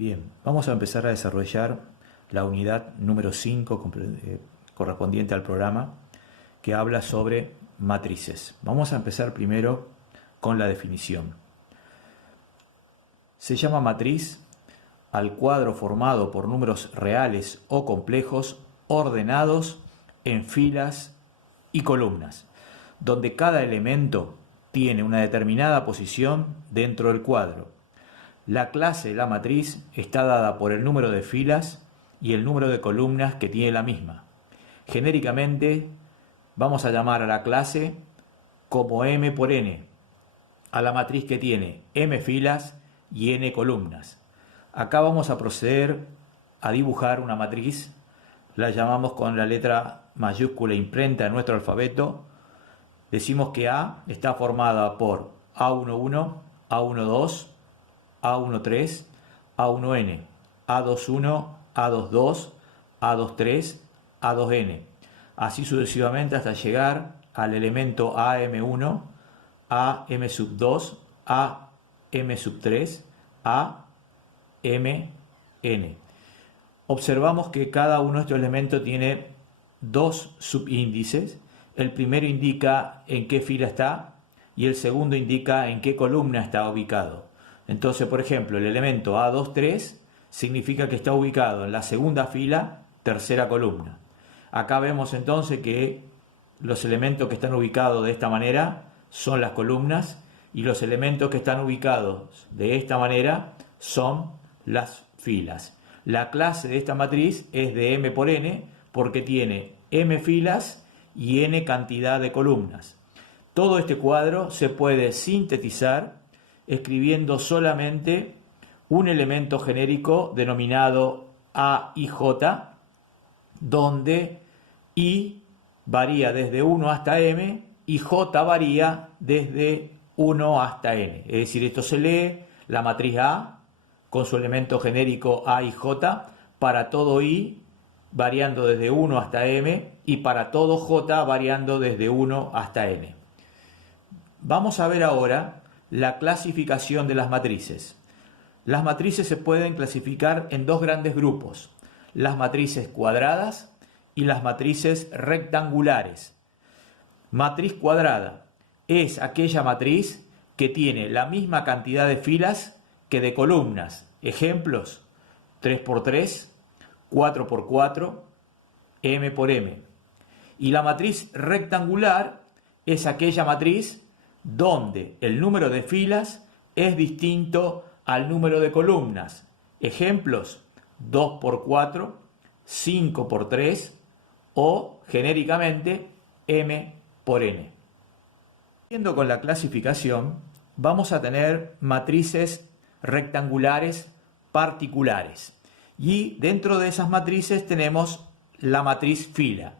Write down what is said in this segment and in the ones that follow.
Bien, vamos a empezar a desarrollar la unidad número 5 correspondiente al programa, que habla sobre matrices. Vamos a empezar primero con la definición. Se llama matriz al cuadro formado por números reales o complejos ordenados en filas y columnas, donde cada elemento tiene una determinada posición dentro del cuadro. La clase de la matriz está dada por el número de filas y el número de columnas que tiene la misma. Genéricamente vamos a llamar a la clase como M por N, a la matriz que tiene M filas y N columnas. Acá vamos a proceder a dibujar una matriz, la llamamos con la letra mayúscula imprenta de nuestro alfabeto. Decimos que A está formada por A11, A12, A13, A1N, A21, A22, A23, A2N, así sucesivamente hasta llegar al elemento AM1, AM2, AM3, AMN. Observamos que cada uno de estos elementos tiene dos subíndices. El primero indica en qué fila está y el segundo indica en qué columna está ubicado. Entonces, por ejemplo, el elemento A23 significa que está ubicado en la segunda fila, tercera columna. Acá vemos entonces que los elementos que están ubicados de esta manera son las columnas y los elementos que están ubicados de esta manera son las filas. La clase de esta matriz es de M por N porque tiene M filas y N cantidad de columnas. Todo este cuadro se puede sintetizar escribiendo solamente un elemento genérico denominado A y J, donde I varía desde 1 hasta M y J varía desde 1 hasta N. Es decir, esto se lee la matriz A con su elemento genérico A y J para todo I variando desde 1 hasta M y para todo J variando desde 1 hasta N. Vamos a ver ahora la clasificación de las matrices. Las matrices se pueden clasificar en dos grandes grupos: las matrices cuadradas y las matrices rectangulares. Matriz cuadrada es aquella matriz que tiene la misma cantidad de filas que de columnas. Ejemplos: 3 por 3, 4 por 4, M por M. Y la matriz rectangular es aquella matriz donde el número de filas es distinto al número de columnas. Ejemplos: 2 por 4, 5 por 3 o genéricamente M por N. Siguiendo con la clasificación, vamos a tener matrices rectangulares particulares. Y dentro de esas matrices tenemos la matriz fila.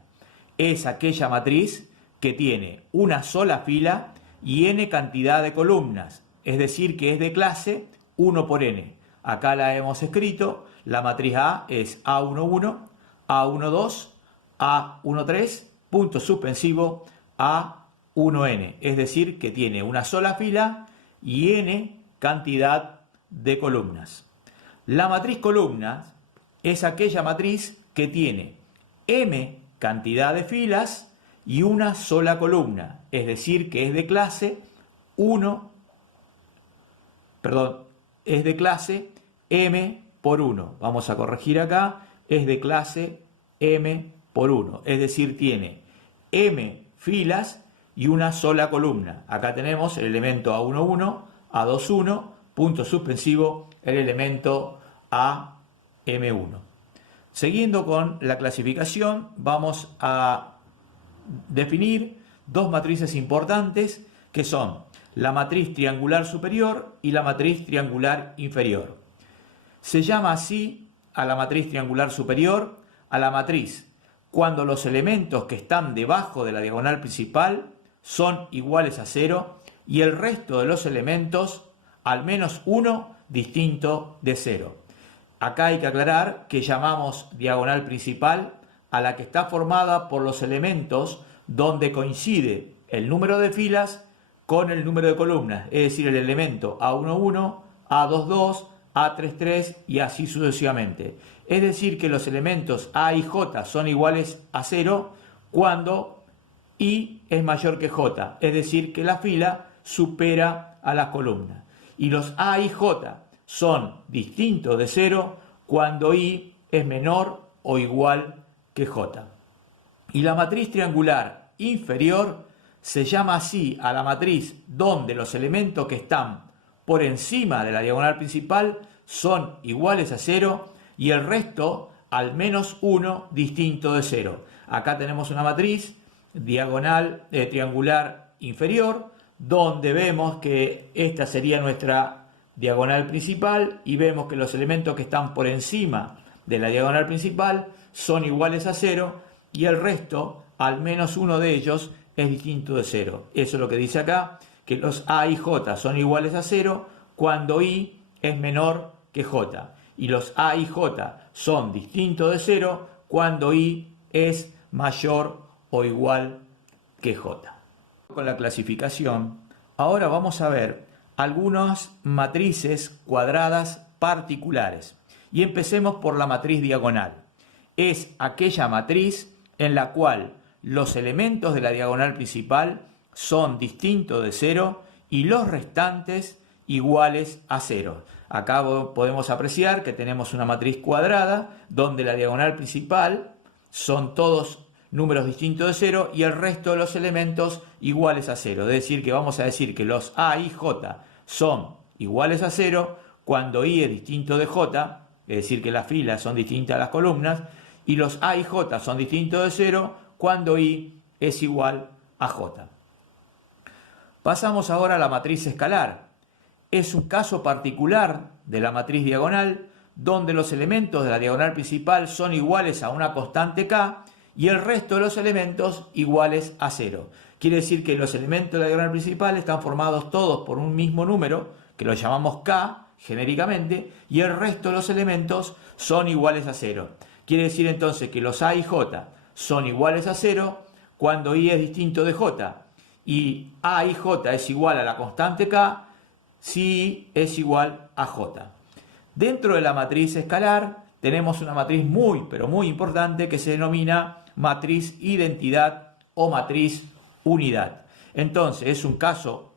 Es aquella matriz que tiene una sola fila y N cantidad de columnas, es decir, que es de clase 1 por N. Acá la hemos escrito, la matriz A es A11, A12, A13, punto suspensivo, A1N, es decir, que tiene una sola fila y N cantidad de columnas. La matriz columnas es aquella matriz que tiene M cantidad de filas y una sola columna, es decir, que es de clase M por 1. Vamos a corregir acá, es de clase M por 1, es decir, tiene M filas y una sola columna. Acá tenemos el elemento A11, A21, punto suspensivo, el elemento AM1. Siguiendo con la clasificación, vamos a definir dos matrices importantes que son la matriz triangular superior y la matriz triangular inferior. Se llama así a la matriz triangular superior a la matriz cuando los elementos que están debajo de la diagonal principal son iguales a 0 y el resto de los elementos al menos uno distinto de 0. Acá hay que aclarar que llamamos diagonal principal a la que está formada por los elementos donde coincide el número de filas con el número de columnas, es decir, el elemento A11, A22, A33 y así sucesivamente. Es decir, que los elementos A y J son iguales a 0 cuando I es mayor que J, es decir, que la fila supera a las columnas. Y los A y J son distintos de 0 cuando I es menor o igual que J. Y la matriz triangular inferior se llama así a la matriz donde los elementos que están por encima de la diagonal principal son iguales a 0 y el resto al menos 1 distinto de 0. Acá tenemos una matriz triangular inferior, donde vemos que esta sería nuestra diagonal principal y vemos que los elementos que están por encima de la diagonal principal son iguales a 0 y el resto, al menos uno de ellos, es distinto de 0. Eso es lo que dice acá, que los A y J son iguales a 0 cuando I es menor que J. Y los A y J son distintos de 0 cuando I es mayor o igual que J. Con la clasificación, ahora vamos a ver algunas matrices cuadradas particulares. Y empecemos por la matriz diagonal. Es aquella matriz en la cual los elementos de la diagonal principal son distintos de 0 y los restantes iguales a 0. Acá podemos apreciar que tenemos una matriz cuadrada donde la diagonal principal son todos números distintos de 0 y el resto de los elementos iguales a 0. Es decir, que vamos a decir que los A y J son iguales a 0 cuando I es distinto de J, es decir, que las filas son distintas a las columnas, y los A y J son distintos de 0 cuando I es igual a J. Pasamos ahora a la matriz escalar. Es un caso particular de la matriz diagonal donde los elementos de la diagonal principal son iguales a una constante K y el resto de los elementos iguales a 0. Quiere decir que los elementos de la diagonal principal están formados todos por un mismo número, que lo llamamos K genéricamente, y el resto de los elementos son iguales a 0. Quiere decir entonces que los A y J son iguales a 0 cuando I es distinto de J, y A y J es igual a la constante K si I es igual a J. Dentro de la matriz escalar tenemos una matriz pero muy importante que se denomina matriz identidad o matriz unidad. Entonces es un caso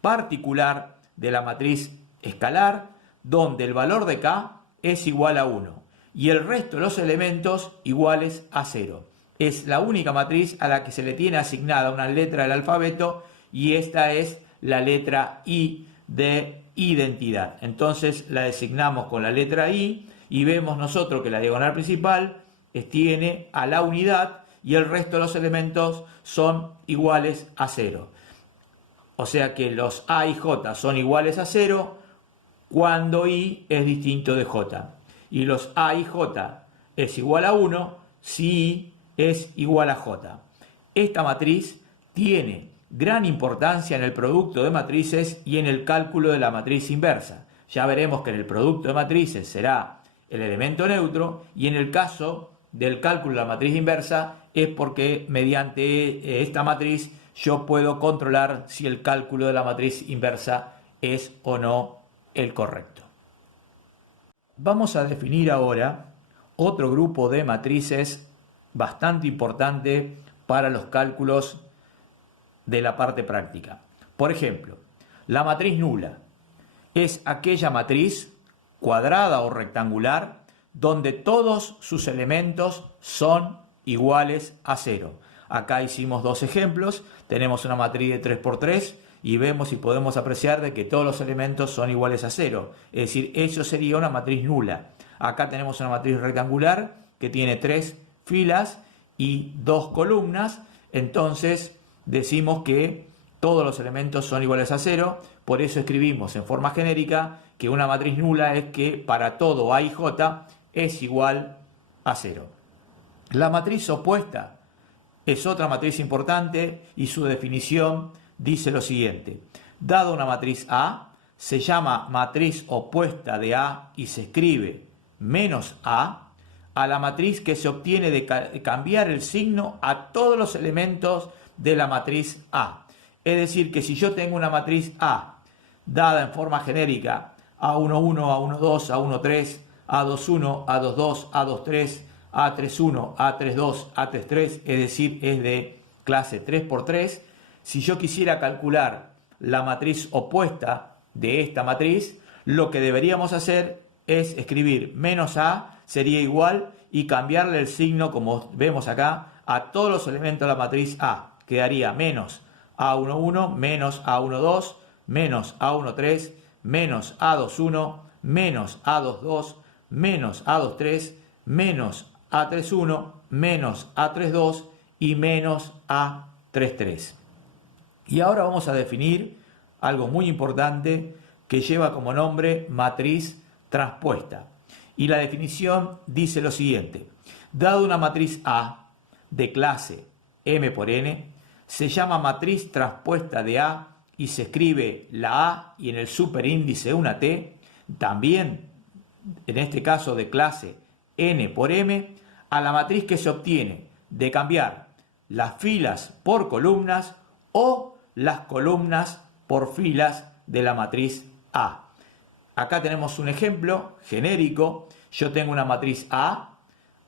particular de la matriz escalar donde el valor de K es igual a 1 y el resto de los elementos iguales a 0. Es la única matriz a la que se le tiene asignada una letra del alfabeto y esta es la letra I de identidad. Entonces la designamos con la letra I y vemos nosotros que la diagonal principal tiene a la unidad y el resto de los elementos son iguales a 0. O sea que los A y J son iguales a 0 cuando I es distinto de J. Y los A y J es igual a 1 si I es igual a J. Esta matriz tiene gran importancia en el producto de matrices y en el cálculo de la matriz inversa. Ya veremos que en el producto de matrices será el elemento neutro y en el caso del cálculo de la matriz inversa es porque mediante esta matriz yo puedo controlar si el cálculo de la matriz inversa es o no el correcto. Vamos a definir ahora otro grupo de matrices bastante importante para los cálculos de la parte práctica. Por ejemplo, la matriz nula es aquella matriz cuadrada o rectangular donde todos sus elementos son iguales a 0. Acá hicimos dos ejemplos, tenemos una matriz de 3×3 y vemos y podemos apreciar de que todos los elementos son iguales a 0. Es decir, eso sería una matriz nula. Acá tenemos una matriz rectangular que tiene 3 filas y 2 columnas, entonces decimos que todos los elementos son iguales a 0, por eso escribimos en forma genérica que una matriz nula es que para todo A y J es igual a 0. La matriz opuesta es otra matriz importante y su definición dice lo siguiente. Dada una matriz A, se llama matriz opuesta de A y se escribe menos A la matriz que se obtiene de cambiar el signo a todos los elementos de la matriz A. Es decir, que si yo tengo una matriz A dada en forma genérica A11, A12, A13, A21, A22, A23, A31, A32, A33, es decir, es de clase 3×3. Si yo quisiera calcular la matriz opuesta de esta matriz, lo que deberíamos hacer es escribir menos A sería igual y cambiarle el signo, como vemos acá, a todos los elementos de la matriz A. Quedaría menos A11, menos A12, menos A13, menos A21, menos A22, menos A23, menos A31, menos A32 y menos A33. Y ahora vamos a definir algo muy importante que lleva como nombre matriz transpuesta. Y la definición dice lo siguiente: dado una matriz A de clase M por N, se llama matriz transpuesta de A y se escribe la A y en el superíndice una T, también en este caso de clase N por M, a la matriz que se obtiene de cambiar las filas por columnas o las columnas por filas de la matriz A. Acá tenemos un ejemplo genérico. Yo tengo una matriz A,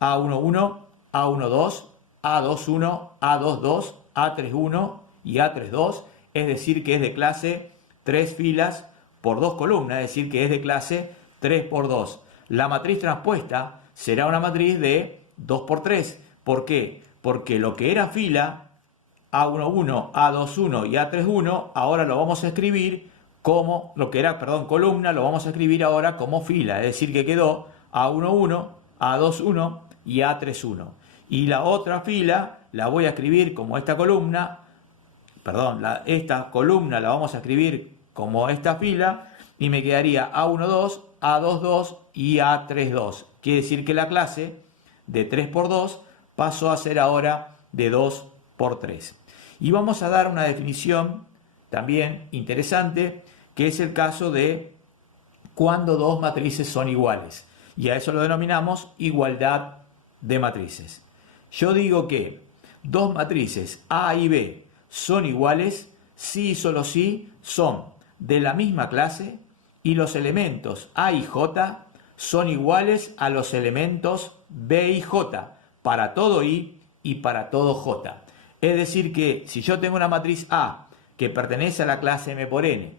A11, A12, A21, A22, A31 y A32, es decir que es de clase 3 filas por 2 columnas, es decir que es de clase 3×2. La matriz transpuesta será una matriz de 2×3. ¿Por qué? Porque lo que era fila, A11, A21 y A31, ahora lo vamos a escribir como, lo que era, columna, lo vamos a escribir ahora como fila, es decir que quedó A11, A21 y A31. Y la otra fila la voy a escribir como esta columna, esta columna la vamos a escribir como esta fila y me quedaría A12, A22 y A32. Quiere decir que la clase de 3×2 pasó a ser ahora de 2×3. Y vamos a dar una definición también interesante, que es el caso de cuando dos matrices son iguales. Y a eso lo denominamos igualdad de matrices. Yo digo que dos matrices A y B son iguales si y solo si son de la misma clase y los elementos A y J son iguales a los elementos B y J para todo I y para todo J. Es decir que si yo tengo una matriz A que pertenece a la clase M por N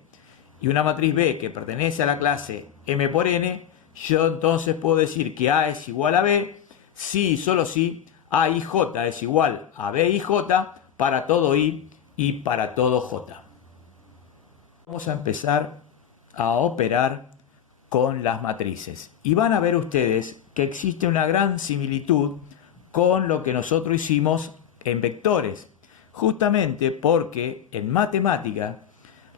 y una matriz B que pertenece a la clase M por N, yo entonces puedo decir que A es igual a B si y solo si A y J es igual a B y J para todo I y para todo J. Vamos a empezar a operar con las matrices. Y van a ver ustedes que existe una gran similitud con lo que nosotros hicimos en vectores. Justamente porque en matemática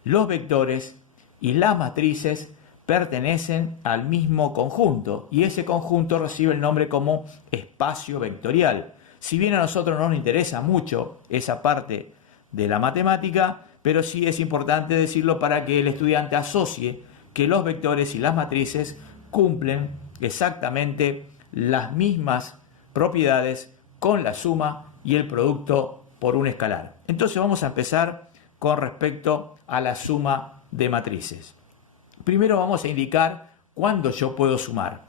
los vectores y las matrices pertenecen al mismo conjunto y ese conjunto recibe el nombre como espacio vectorial. Si bien a nosotros no nos interesa mucho esa parte de la matemática, pero sí es importante decirlo para que el estudiante asocie que los vectores y las matrices cumplen exactamente las mismas propiedades con la suma y el producto por un escalar. Entonces vamos a empezar con respecto a la suma de matrices. Primero vamos a indicar cuándo yo puedo sumar.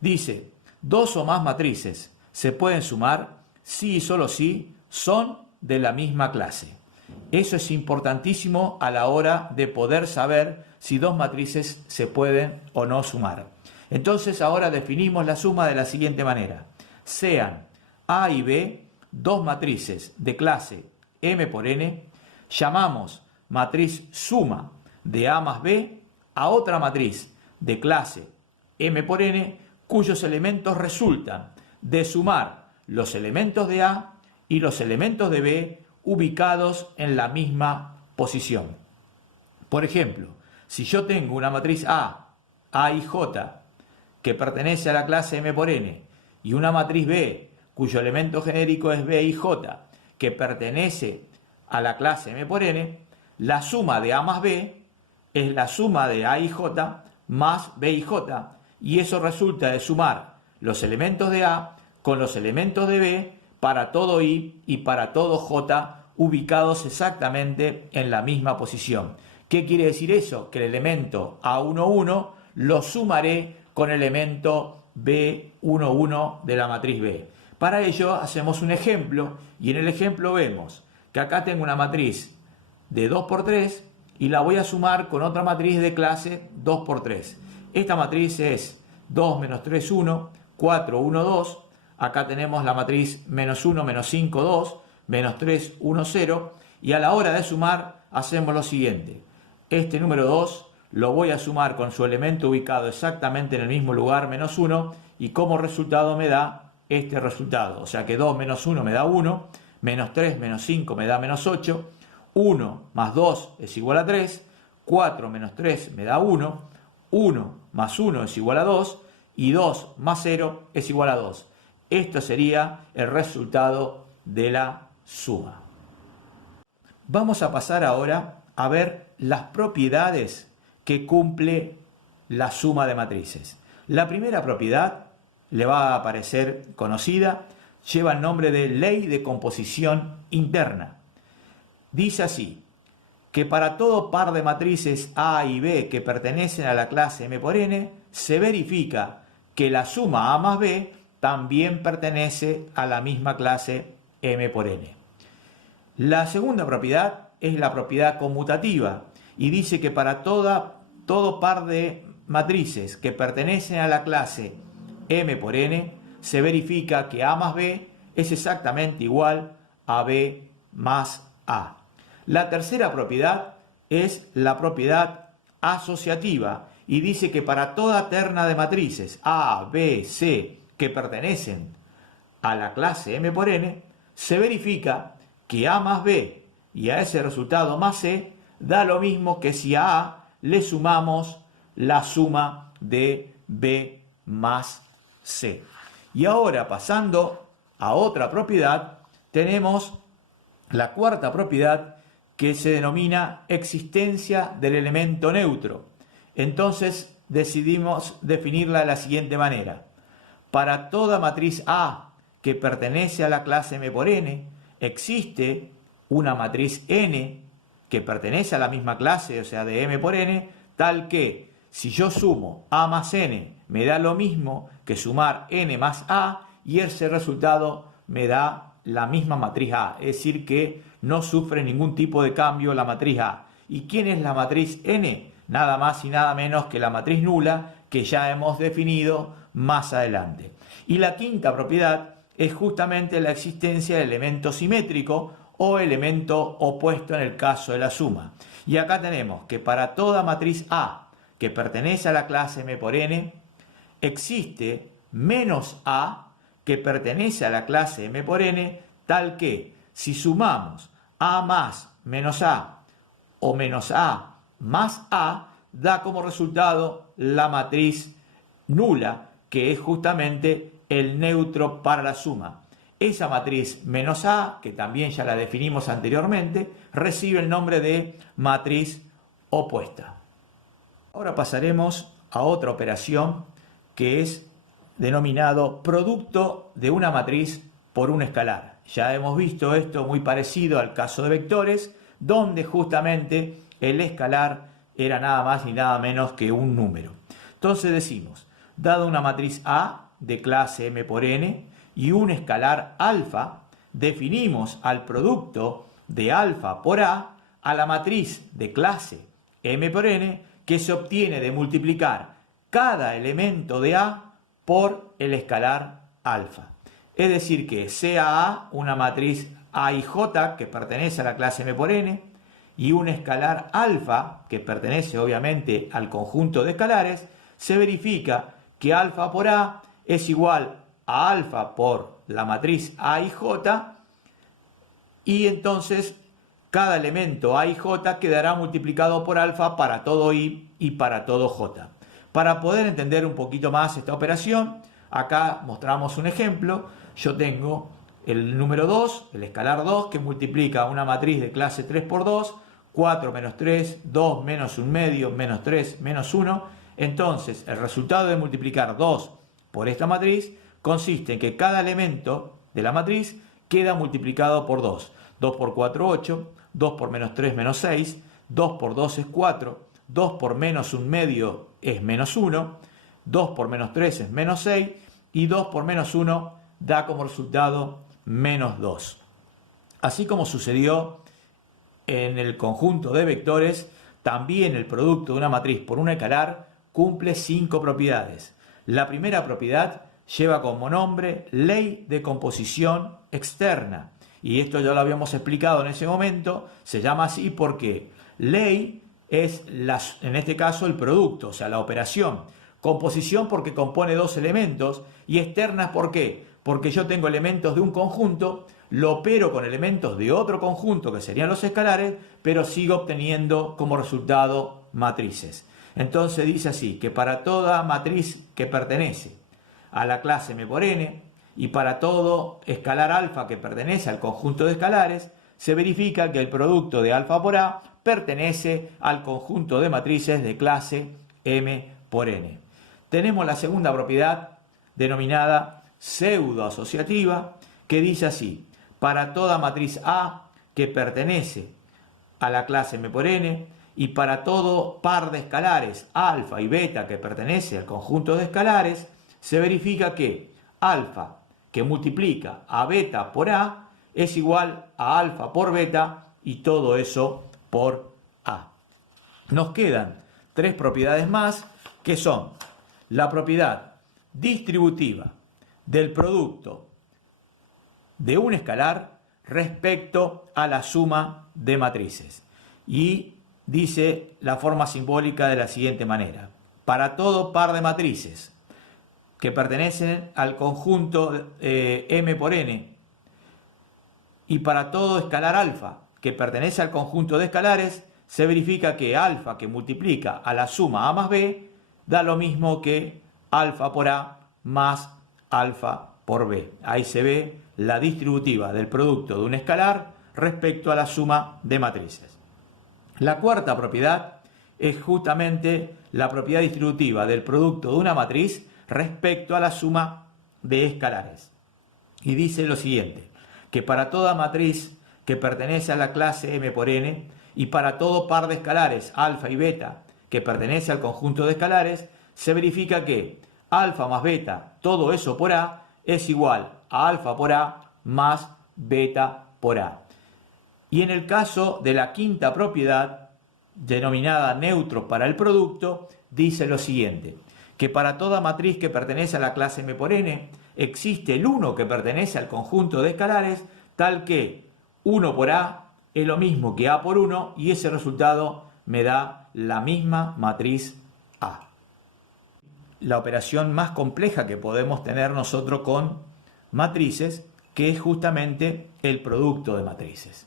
Dice, dos o más matrices se pueden sumar si y solo si son de la misma clase. Eso es importantísimo a la hora de poder saber si dos matrices se pueden o no sumar. Entonces ahora definimos la suma de la siguiente manera. Sean A y B dos matrices de clase M por N, llamamos matriz suma de A más B a otra matriz de clase M por N cuyos elementos resultan de sumar los elementos de A y los elementos de B ubicados en la misma posición. Por ejemplo, si yo tengo una matriz A y J, que pertenece a la clase M por N, y una matriz B, cuyo elemento genérico es B y J, que pertenece a la clase M por N, la suma de A más B es la suma de A y J más B y J, y eso resulta de sumar los elementos de A con los elementos de B para todo I y para todo J ubicados exactamente en la misma posición. ¿Qué quiere decir eso? Que el elemento A11 lo sumaré con el elemento B11 de la matriz B. Para ello hacemos un ejemplo y en el ejemplo vemos que acá tengo una matriz de 2 por 3 y la voy a sumar con otra matriz de clase 2 por 3. Esta matriz es 2 menos 3, 1, 4, 1, 2. Acá tenemos la matriz menos 1, menos 5, 2, menos 3, 1, 0. Y a la hora de sumar hacemos lo siguiente. Este número 2 lo voy a sumar con su elemento ubicado exactamente en el mismo lugar, menos 1, y como resultado me da este resultado. O sea que 2 menos 1 me da 1, menos 3 menos 5 me da menos 8, 1 más 2 es igual a 3, 4 menos 3 me da 1, 1 más 1 es igual a 2, y 2 más 0 es igual a 2. Esto sería el resultado de la suma. Vamos a pasar ahora a ver las propiedades que cumple la suma de matrices. La primera propiedad le va a parecer conocida, lleva el nombre de ley de composición interna. Dice así, que para todo par de matrices A y B que pertenecen a la clase M por N, se verifica que la suma A más B también pertenece a la misma clase M por N. La segunda propiedad es la propiedad conmutativa y dice que para todo par de matrices que pertenecen a la clase M por N, se verifica que A más B es exactamente igual a B más A. La tercera propiedad es la propiedad asociativa y dice que para toda terna de matrices A, B, C que pertenecen a la clase M por N, se verifica que A más B y a ese resultado más C da lo mismo que si a A le sumamos la suma de B más C. Y ahora pasando a otra propiedad, tenemos la cuarta propiedad que se denomina existencia del elemento neutro. Entonces decidimos definirla de la siguiente manera. Para toda matriz A que pertenece a la clase M por N, existe una matriz N que pertenece a la misma clase, o sea, de M por N, tal que si yo sumo A más N me da lo mismo que sumar N más A y ese resultado me da la misma matriz A, es decir que no sufre ningún tipo de cambio la matriz A. ¿Y quién es la matriz N? Nada más y nada menos que la matriz nula que ya hemos definido más adelante. Y la quinta propiedad es justamente la existencia del elemento simétrico o elemento opuesto en el caso de la suma. Y acá tenemos que para toda matriz A que pertenece a la clase M por N, existe menos A que pertenece a la clase M por N, tal que si sumamos A más menos A o menos A más A, da como resultado la matriz nula, que es justamente el neutro para la suma. Esa matriz menos A, que también ya la definimos anteriormente, recibe el nombre de matriz opuesta. Ahora pasaremos a otra operación que es denominado producto de una matriz por un escalar. Ya hemos visto esto muy parecido al caso de vectores, donde justamente el escalar era nada más ni nada menos que un número. Entonces decimos, dado una matriz A de clase M por N y un escalar alfa, definimos al producto de alfa por A a la matriz de clase M por N que se obtiene de multiplicar cada elemento de A por el escalar alfa. Es decir que sea A una matriz A y J que pertenece a la clase M por N y un escalar alfa que pertenece obviamente al conjunto de escalares, se verifica que alfa por A es igual a alfa por la matriz A y J y entonces cada elemento A y J quedará multiplicado por alfa para todo I y para todo J. Para poder entender un poquito más esta operación, acá mostramos un ejemplo. Yo tengo el número 2, el escalar 2, que multiplica una matriz de clase 3 por 2, 4 menos 3, 2 menos 1 medio, menos 3 menos 1. Entonces, el resultado de multiplicar 2 por esta matriz consiste en que cada elemento de la matriz queda multiplicado por 2. 2 por 4, 8, 2 por menos 3, menos 6, 2 por 2 es 4, 2 por menos un medio es menos 1, 2 por menos 3 es menos 6 y 2 por menos 1 da como resultado menos 2. Así como sucedió en el conjunto de vectores, también el producto de una matriz por una escalar cumple 5 propiedades. La primera propiedad lleva como nombre ley de composición externa. Y esto ya lo habíamos explicado en ese momento, se llama así porque ley es, en este caso, el producto, o sea, la operación. Composición porque compone dos elementos y externas ¿por qué? Porque yo tengo elementos de un conjunto, lo opero con elementos de otro conjunto que serían los escalares, pero sigo obteniendo como resultado matrices. Entonces dice así, que para toda matriz que pertenece a la clase M por N y para todo escalar alfa que pertenece al conjunto de escalares, se verifica que el producto de alfa por A pertenece al conjunto de matrices de clase M por N. Tenemos la segunda propiedad denominada pseudoasociativa que dice así, para toda matriz A que pertenece a la clase M por N y para todo par de escalares alfa y beta que pertenece al conjunto de escalares, se verifica que alfa que multiplica a beta por A es igual a alfa por beta y todo eso por A. Nos quedan tres propiedades más que son la propiedad distributiva del producto de un escalar respecto a la suma de matrices. Y dice la forma simbólica de la siguiente manera. Para todo par de matrices que pertenecen al conjunto M por N y para todo escalar alfa que pertenece al conjunto de escalares, se verifica que alfa que multiplica a la suma A más B da lo mismo que alfa por A más alfa por B. Ahí se ve la distributiva del producto de un escalar respecto a la suma de matrices. La cuarta propiedad es justamente la propiedad distributiva del producto de una matriz respecto a la suma de escalares. Y dice lo siguiente, que para toda matriz que pertenece a la clase M por N y para todo par de escalares alfa y beta que pertenece al conjunto de escalares, se verifica que alfa más beta, todo eso por A, es igual a alfa por A más beta por A. Y en el caso de la quinta propiedad, denominada neutro para el producto, dice lo siguiente, que para toda matriz que pertenece a la clase M por N, existe el 1 que pertenece al conjunto de escalares, tal que 1 por A es lo mismo que A por 1 y ese resultado me da la misma matriz A. La operación más compleja que podemos tener nosotros con matrices, que es justamente el producto de matrices.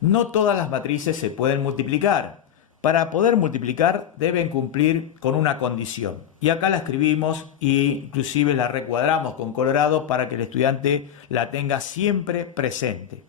No todas las matrices se pueden multiplicar. Para poder multiplicar deben cumplir con una condición. Y acá la escribimos e inclusive la recuadramos con colorado para que el estudiante la tenga siempre presente.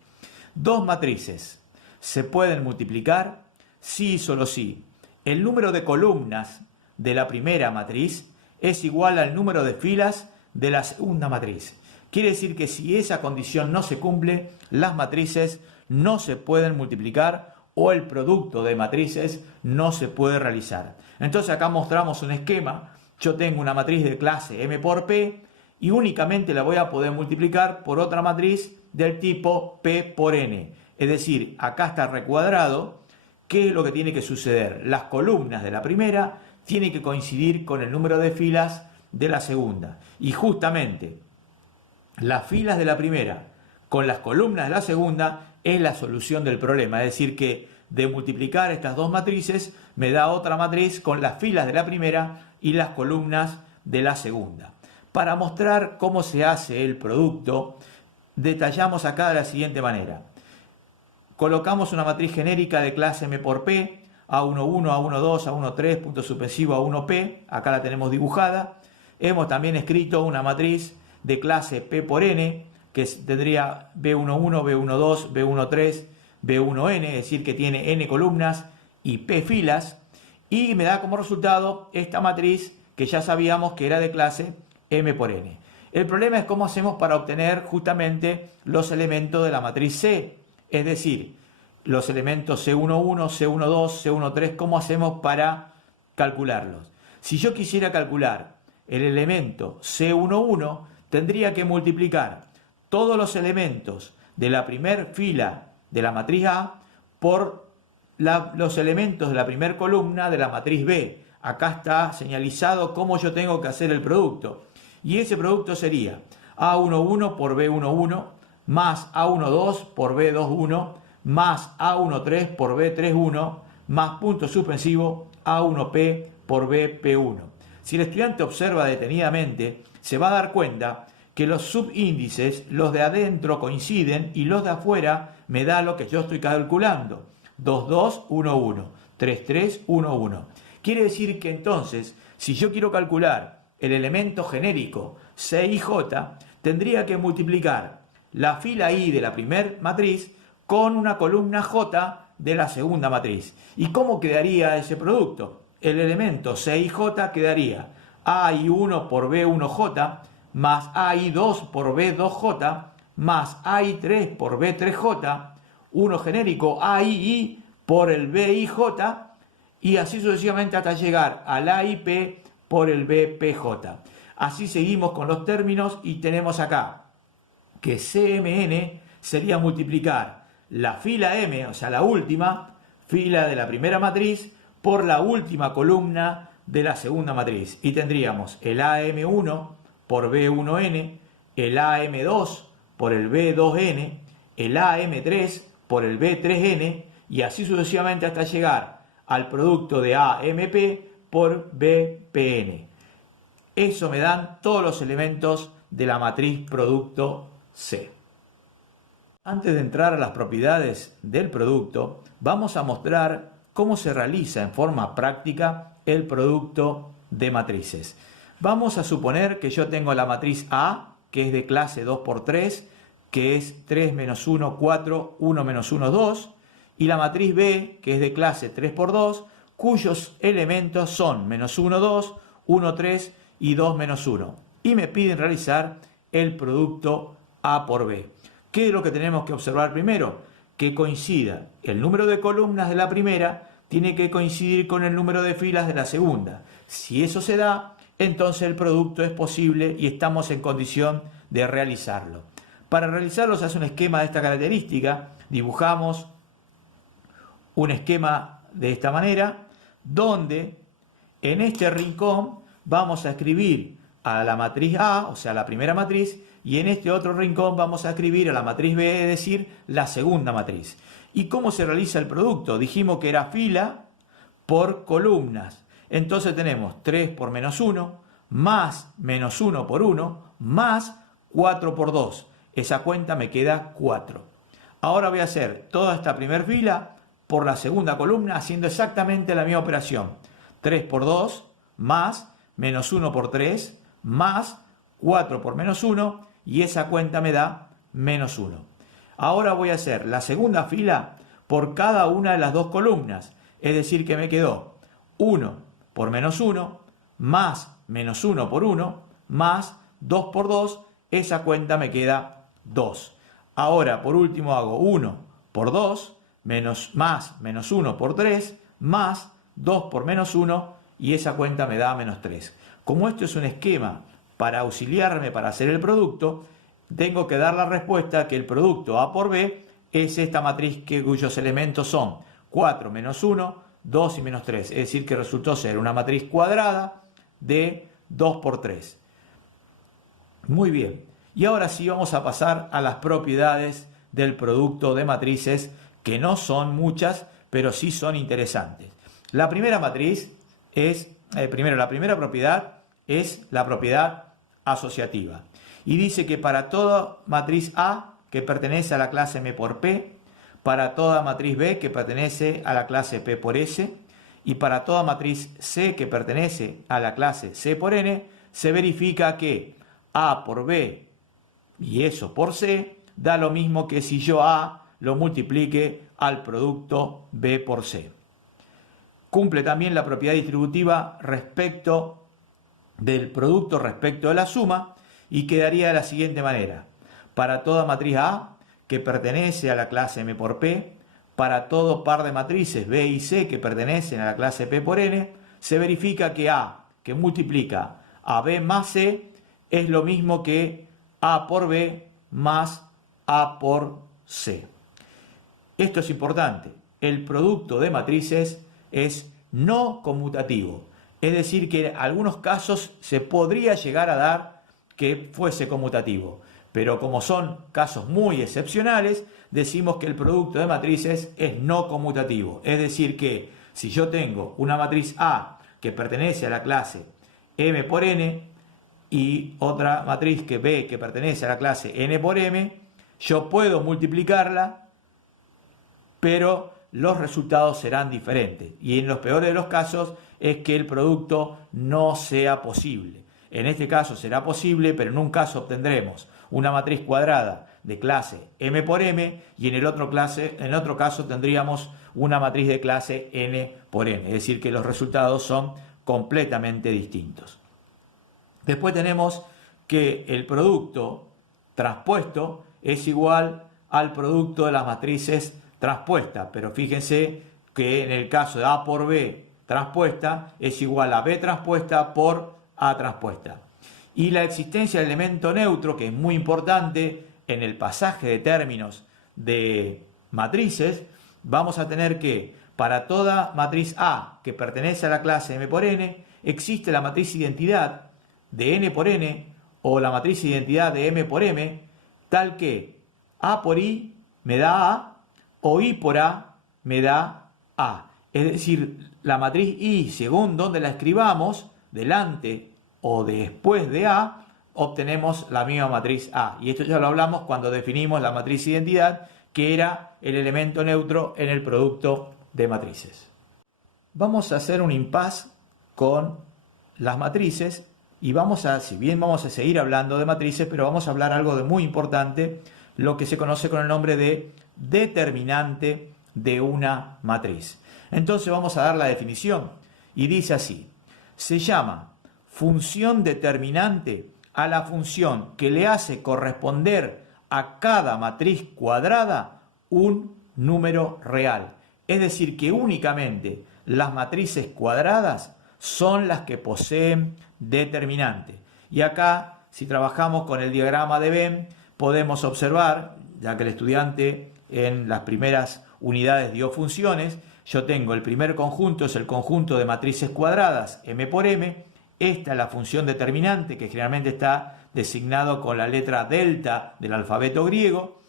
Dos matrices se pueden multiplicar si y solo si el número de columnas de la primera matriz es igual al número de filas de la segunda matriz. Quiere decir que si esa condición no se cumple, las matrices no se pueden multiplicar o el producto de matrices no se puede realizar. Entonces acá mostramos un esquema. Yo tengo una matriz de clase M por P y únicamente la voy a poder multiplicar por otra matriz del tipo P por N. Es decir, acá está recuadrado. ¿Qué es lo que tiene que suceder? Las columnas de la primera tienen que coincidir con el número de filas de la segunda. Y justamente las filas de la primera con las columnas de la segunda es la solución del problema. Es decir, que de multiplicar estas dos matrices me da otra matriz con las filas de la primera y las columnas de la segunda. Para mostrar cómo se hace el producto, detallamos acá de la siguiente manera. Colocamos una matriz genérica de clase M por P, A11, A12, A13, punto suspensivo A1P, acá la tenemos dibujada. Hemos también escrito una matriz de clase P por N, que tendría B11, B12, B13, B1N, es decir, que tiene N columnas y P filas, y me da como resultado esta matriz que ya sabíamos que era de clase M por N. El problema es cómo hacemos para obtener justamente los elementos de la matriz C, es decir, los elementos C11, C12, C13, ¿cómo hacemos para calcularlos? Si yo quisiera calcular el elemento C11, tendría que multiplicar todos los elementos de la primera fila de la matriz A por los elementos de la primera columna de la matriz B. Acá está señalizado cómo yo tengo que hacer el producto. Y ese producto sería A11 por B11 más A12 por B21 más A13 por B31 más punto suspensivo A1P por BP1. Si el estudiante observa detenidamente, se va a dar cuenta que los subíndices, los de adentro coinciden y los de afuera me da lo que yo estoy calculando. 2, 2, 1, 1, 3, 3, 1, 1. Quiere decir que entonces, si yo quiero calcular el elemento genérico C y J, tendría que multiplicar la fila I de la primera matriz con una columna J de la segunda matriz. ¿Y cómo quedaría ese producto? El elemento C y J quedaría AI1 por B1J más AI2 por B2J más AI3 por B3J, uno genérico AII por el BIJ y así sucesivamente hasta llegar al AIP por el BPJ. Así seguimos con los términos y tenemos acá que CMN sería multiplicar la fila M, o sea la última fila de la primera matriz, por la última columna de la segunda matriz. Y tendríamos el AM1 por B1N, el AM2 por el B2N, el AM3 por el B3N y así sucesivamente hasta llegar al producto de AMP por BPN. Eso me dan todos los elementos de la matriz producto C. Antes de entrar a las propiedades del producto, vamos a mostrar cómo se realiza en forma práctica el producto de matrices. Vamos a suponer que yo tengo la matriz A, que es de clase 2×3, que es 3 menos 1, 4, 1 menos 1, 2, y la matriz B, que es de clase 3×2, cuyos elementos son menos 1, 2, 1, 3 y 2 menos 1. Y me piden realizar el producto A por B. ¿Qué es lo que tenemos que observar primero? Que coincida el número de columnas de la primera, tiene que coincidir con el número de filas de la segunda. Si eso se da, entonces el producto es posible y estamos en condición de realizarlo. Para realizarlo se hace un esquema de esta característica. Dibujamos un esquema de esta manera, donde en este rincón vamos a escribir a la matriz A, o sea, la primera matriz, y en este otro rincón vamos a escribir a la matriz B, es decir, la segunda matriz. ¿Y cómo se realiza el producto? Dijimos que era fila por columnas. Entonces tenemos 3 por menos 1, más menos 1 por 1, más 4 por 2. Esa cuenta me queda 4. Ahora voy a hacer toda esta primera fila por la segunda columna haciendo exactamente la misma operación. 3 por 2, más menos 1 por 3, más 4 por menos 1 y esa cuenta me da menos 1. Ahora voy a hacer la segunda fila por cada una de las dos columnas, es decir que me quedó 1 por menos 1, más menos 1 por 1, más 2 por 2, esa cuenta me queda 2. Ahora por último hago 1 por 2, más menos 1 por 3, más 2 por menos 1 y esa cuenta me da menos 3. Como esto es un esquema para auxiliarme para hacer el producto, tengo que dar la respuesta que el producto A por B es esta matriz cuyos elementos son 4 menos 1, 2 y menos 3. Es decir que resultó ser una matriz cuadrada de 2 por 3. Muy bien. Y ahora sí vamos a pasar a las propiedades del producto de matrices, que no son muchas, pero sí son interesantes. La primera matriz es, la primera propiedad es la propiedad asociativa. Y dice que para toda matriz A que pertenece a la clase M por P, para toda matriz B que pertenece a la clase P por S, y para toda matriz C que pertenece a la clase C por N, se verifica que A por B y eso por C da lo mismo que si yo A lo multiplique al producto B por C. Cumple también la propiedad distributiva respecto del producto respecto de la suma y quedaría de la siguiente manera. Para toda matriz A que pertenece a la clase M por P, para todo par de matrices B y C que pertenecen a la clase P por N, se verifica que A, que multiplica a B más C, es lo mismo que A por B más A por C. Esto es importante. El producto de matrices es no conmutativo. Es decir, que en algunos casos se podría llegar a dar que fuese conmutativo. Pero como son casos muy excepcionales, decimos que el producto de matrices es no conmutativo. Es decir, que si yo tengo una matriz A que pertenece a la clase M por N y otra matriz que B que pertenece a la clase N por M, yo puedo multiplicarla, pero los resultados serán diferentes. Y en los peores de los casos es que el producto no sea posible. En este caso será posible, pero en un caso obtendremos una matriz cuadrada de clase M por M y en el otro caso tendríamos una matriz de clase N por N. Es decir, que los resultados son completamente distintos. Después tenemos que el producto transpuesto es igual al producto de las matrices transpuestas, pero fíjense que en el caso de A por B transpuesta es igual a B transpuesta por A transpuesta. Y la existencia del elemento neutro, que es muy importante en el pasaje de términos de matrices, vamos a tener que para toda matriz A que pertenece a la clase M por N, existe la matriz identidad de N por N o la matriz identidad de M por M, tal que A por I me da A o I por A me da A. Es decir, la matriz I, según donde la escribamos, delante o después de A, obtenemos la misma matriz A. Y esto ya lo hablamos cuando definimos la matriz identidad, que era el elemento neutro en el producto de matrices. Vamos a hacer un impasse con las matrices y si bien vamos a seguir hablando de matrices, pero vamos a hablar algo de muy importante, lo que se conoce con el nombre de determinante de una matriz. Entonces vamos a dar la definición y dice así: se llama función determinante a la función que le hace corresponder a cada matriz cuadrada un número real. Es decir, que únicamente las matrices cuadradas son las que poseen determinante. Y acá, si trabajamos con el diagrama de Venn, podemos observar, ya que el estudiante en las primeras unidades dio funciones, yo tengo el primer conjunto, es el conjunto de matrices cuadradas, M por M. Esta es la función determinante, que generalmente está designado con la letra delta del alfabeto griego.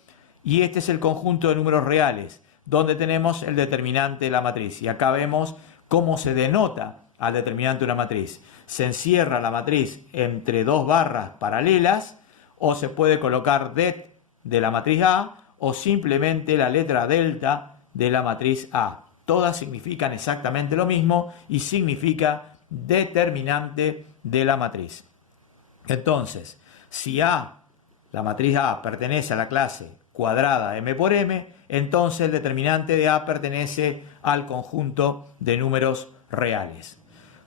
Y este es el conjunto de números reales, donde tenemos el determinante de la matriz. Y acá vemos cómo se denota al determinante de una matriz. Se encierra la matriz entre dos barras paralelas, o se puede colocar det de la matriz A, o simplemente la letra delta de la matriz A. Todas significan exactamente lo mismo y significa determinante de la matriz. Entonces, si A, la matriz A, pertenece a la clase cuadrada M por M, entonces el determinante de A pertenece al conjunto de números reales.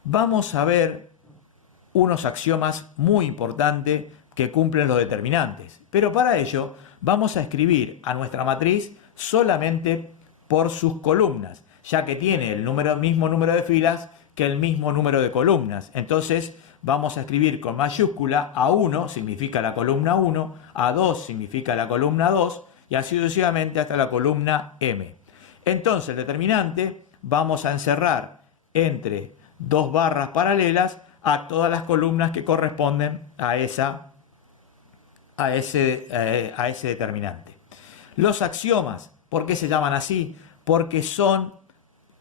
Vamos a ver unos axiomas muy importantes que cumplen los determinantes, pero para ello vamos a escribir a nuestra matriz solamente por sus columnas, ya que tiene el mismo número de filas que el mismo número de columnas. Entonces vamos a escribir con mayúscula: A1 significa la columna 1, A2 significa la columna 2 y así sucesivamente hasta la columna M. Entonces el determinante vamos a encerrar entre dos barras paralelas a todas las columnas que corresponden a ese determinante. Los axiomas, ¿por qué se llaman así? Porque son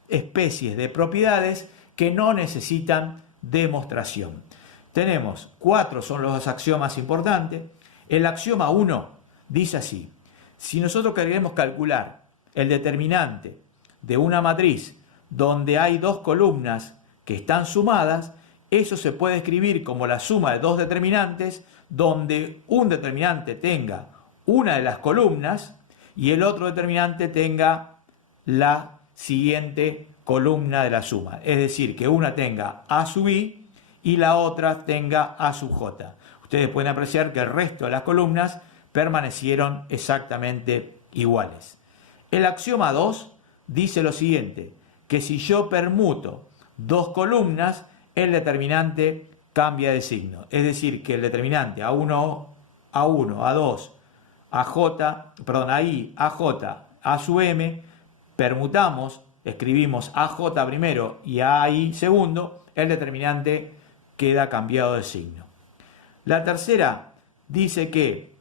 especies de propiedades que no necesitan demostración. Tenemos 4, son los axiomas importantes. El axioma 1 dice así: si nosotros queremos calcular el determinante de una matriz donde hay dos columnas que están sumadas, eso se puede escribir como la suma de dos determinantes donde un determinante tenga una de las columnas y el otro determinante tenga la siguiente columna de la suma. Es decir, que una tenga A sub I y la otra tenga A sub J. Ustedes pueden apreciar que el resto de las columnas permanecieron exactamente iguales. El axioma 2 dice lo siguiente, que si yo permuto dos columnas, el determinante cambia de signo. Es decir, que el determinante A1, A1, A2, AI, AJ, A sub M, permutamos, escribimos AJ primero y AI segundo, el determinante queda cambiado de signo. La tercera dice que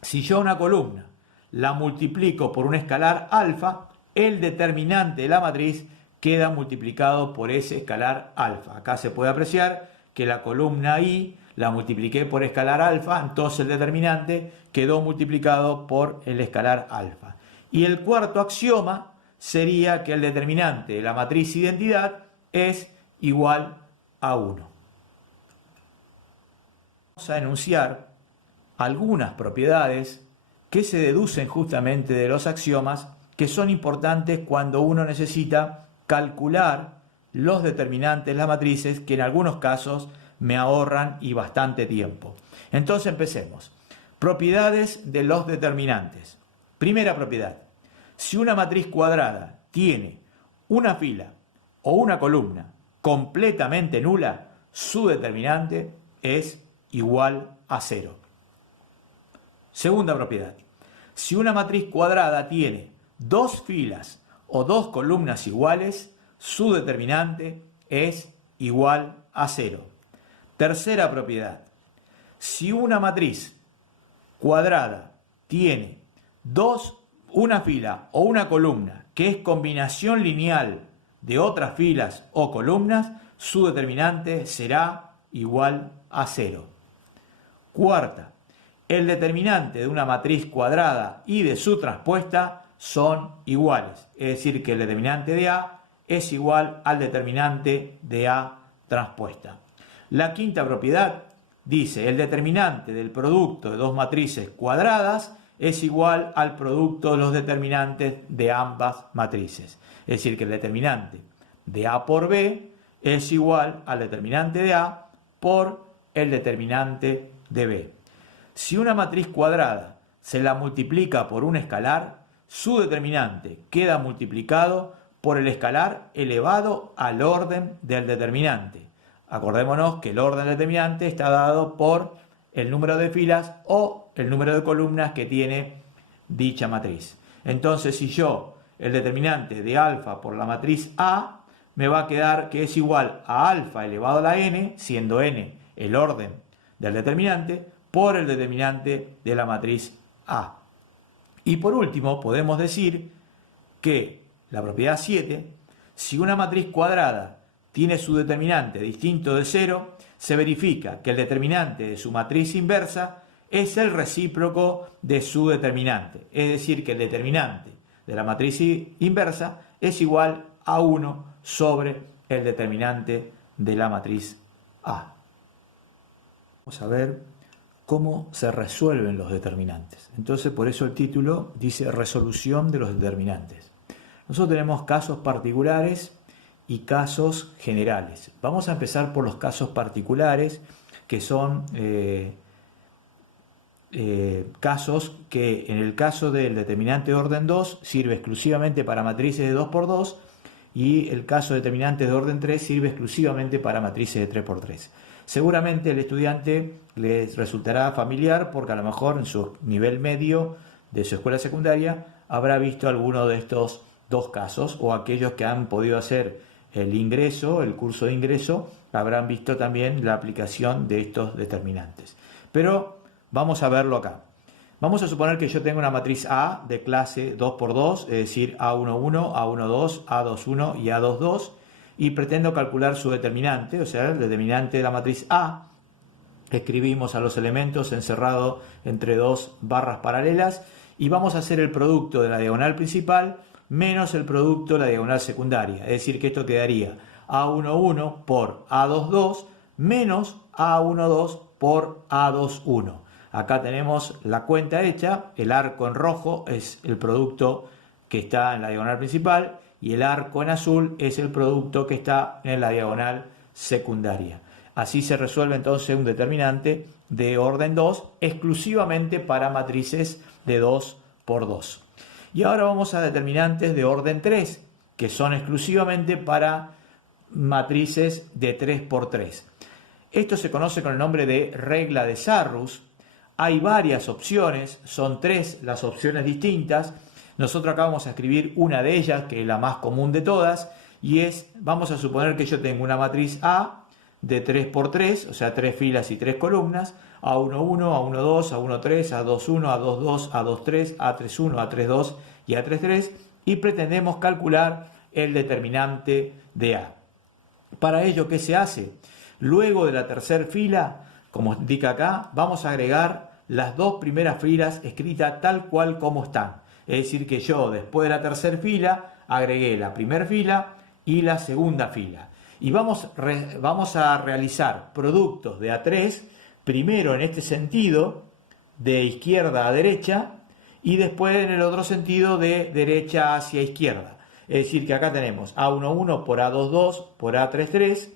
si yo una columna la multiplico por un escalar alfa, el determinante de la matriz queda multiplicado por ese escalar alfa. Acá se puede apreciar que la columna I la multipliqué por escalar alfa, entonces el determinante quedó multiplicado por el escalar alfa. Y el cuarto axioma sería que el determinante de la matriz identidad es igual a 1. Vamos a enunciar algunas propiedades que se deducen justamente de los axiomas, que son importantes cuando uno necesita calcular los determinantes de las matrices, que en algunos casos me ahorran y bastante tiempo. Entonces empecemos. Propiedades de los determinantes. Primera propiedad. Si una matriz cuadrada tiene una fila o una columna completamente nula, su determinante es igual a 0. Segunda propiedad. Si una matriz cuadrada tiene dos filas o dos columnas iguales, su determinante es igual a 0. Tercera propiedad. Si una matriz cuadrada tiene una fila o una columna que es combinación lineal de otras filas o columnas, su determinante será igual a 0. Cuarta. El determinante de una matriz cuadrada y de su traspuesta son iguales. Es decir, que el determinante de A es igual al determinante de A traspuesta. La quinta propiedad dice el determinante del producto de dos matrices cuadradas es igual al producto de los determinantes de ambas matrices. Es decir, que el determinante de A por B es igual al determinante de A por el determinante de B. Si una matriz cuadrada se la multiplica por un escalar, su determinante queda multiplicado por el escalar elevado al orden del determinante. Acordémonos que el orden del determinante está dado por el número de filas o el número de columnas que tiene dicha matriz. Entonces, si yo el determinante de alfa por la matriz A, me va a quedar que es igual a alfa elevado a la n, siendo n el orden del determinante, por el determinante de la matriz A. Y por último, podemos decir que la propiedad 7, si una matriz cuadrada tiene su determinante distinto de 0, se verifica que el determinante de su matriz inversa es el recíproco de su determinante. Es decir, que el determinante de la matriz inversa es igual a 1 sobre el determinante de la matriz A. Vamos a ver cómo se resuelven los determinantes. Entonces, por eso el título dice resolución de los determinantes. Nosotros tenemos casos particulares y casos generales. Vamos a empezar por los casos particulares, que son casos que en el caso del determinante de orden 2 sirve exclusivamente para matrices de 2×2 y el caso de determinantes de orden 3 sirve exclusivamente para matrices de 3×3. Seguramente el estudiante les resultará familiar porque a lo mejor en su nivel medio de su escuela secundaria habrá visto alguno de estos dos casos, o aquellos que han podido hacer el curso de ingreso, habrán visto también la aplicación de estos determinantes. Pero vamos a verlo acá. Vamos a suponer que yo tengo una matriz A de clase 2×2, es decir, A11, A12, A21 y A22, y pretendo calcular su determinante, o sea, el determinante de la matriz A. Escribimos a los elementos encerrado entre dos barras paralelas y vamos a hacer el producto de la diagonal principal menos el producto de la diagonal secundaria. Es decir, que esto quedaría A11 por A22 menos A12 por A21. Acá tenemos la cuenta hecha, el arco en rojo es el producto que está en la diagonal principal y el arco en azul es el producto que está en la diagonal secundaria. Así se resuelve entonces un determinante de orden 2 exclusivamente para matrices de 2×2. Y ahora vamos a determinantes de orden 3, que son exclusivamente para matrices de 3 por 3. Esto se conoce con el nombre de regla de Sarrus. Hay varias opciones, son 3 las opciones distintas. Nosotros acá vamos a escribir una de ellas, que es la más común de todas, y es, vamos a suponer que yo tengo una matriz A de 3 por 3, o sea, 3 filas y 3 columnas, A11, A12, A13, A21, A22, A23, A31, A32 y A33, y pretendemos calcular el determinante de A. Para ello, ¿qué se hace? Luego de la tercera fila, como indica acá, vamos a agregar las dos primeras filas escritas tal cual como están. Es decir, que yo después de la tercera fila agregué la primera fila y la segunda fila. Y vamos a realizar productos de A3, primero en este sentido, de izquierda a derecha, y después en el otro sentido de derecha hacia izquierda. Es decir, que acá tenemos A11 por A22 por A33,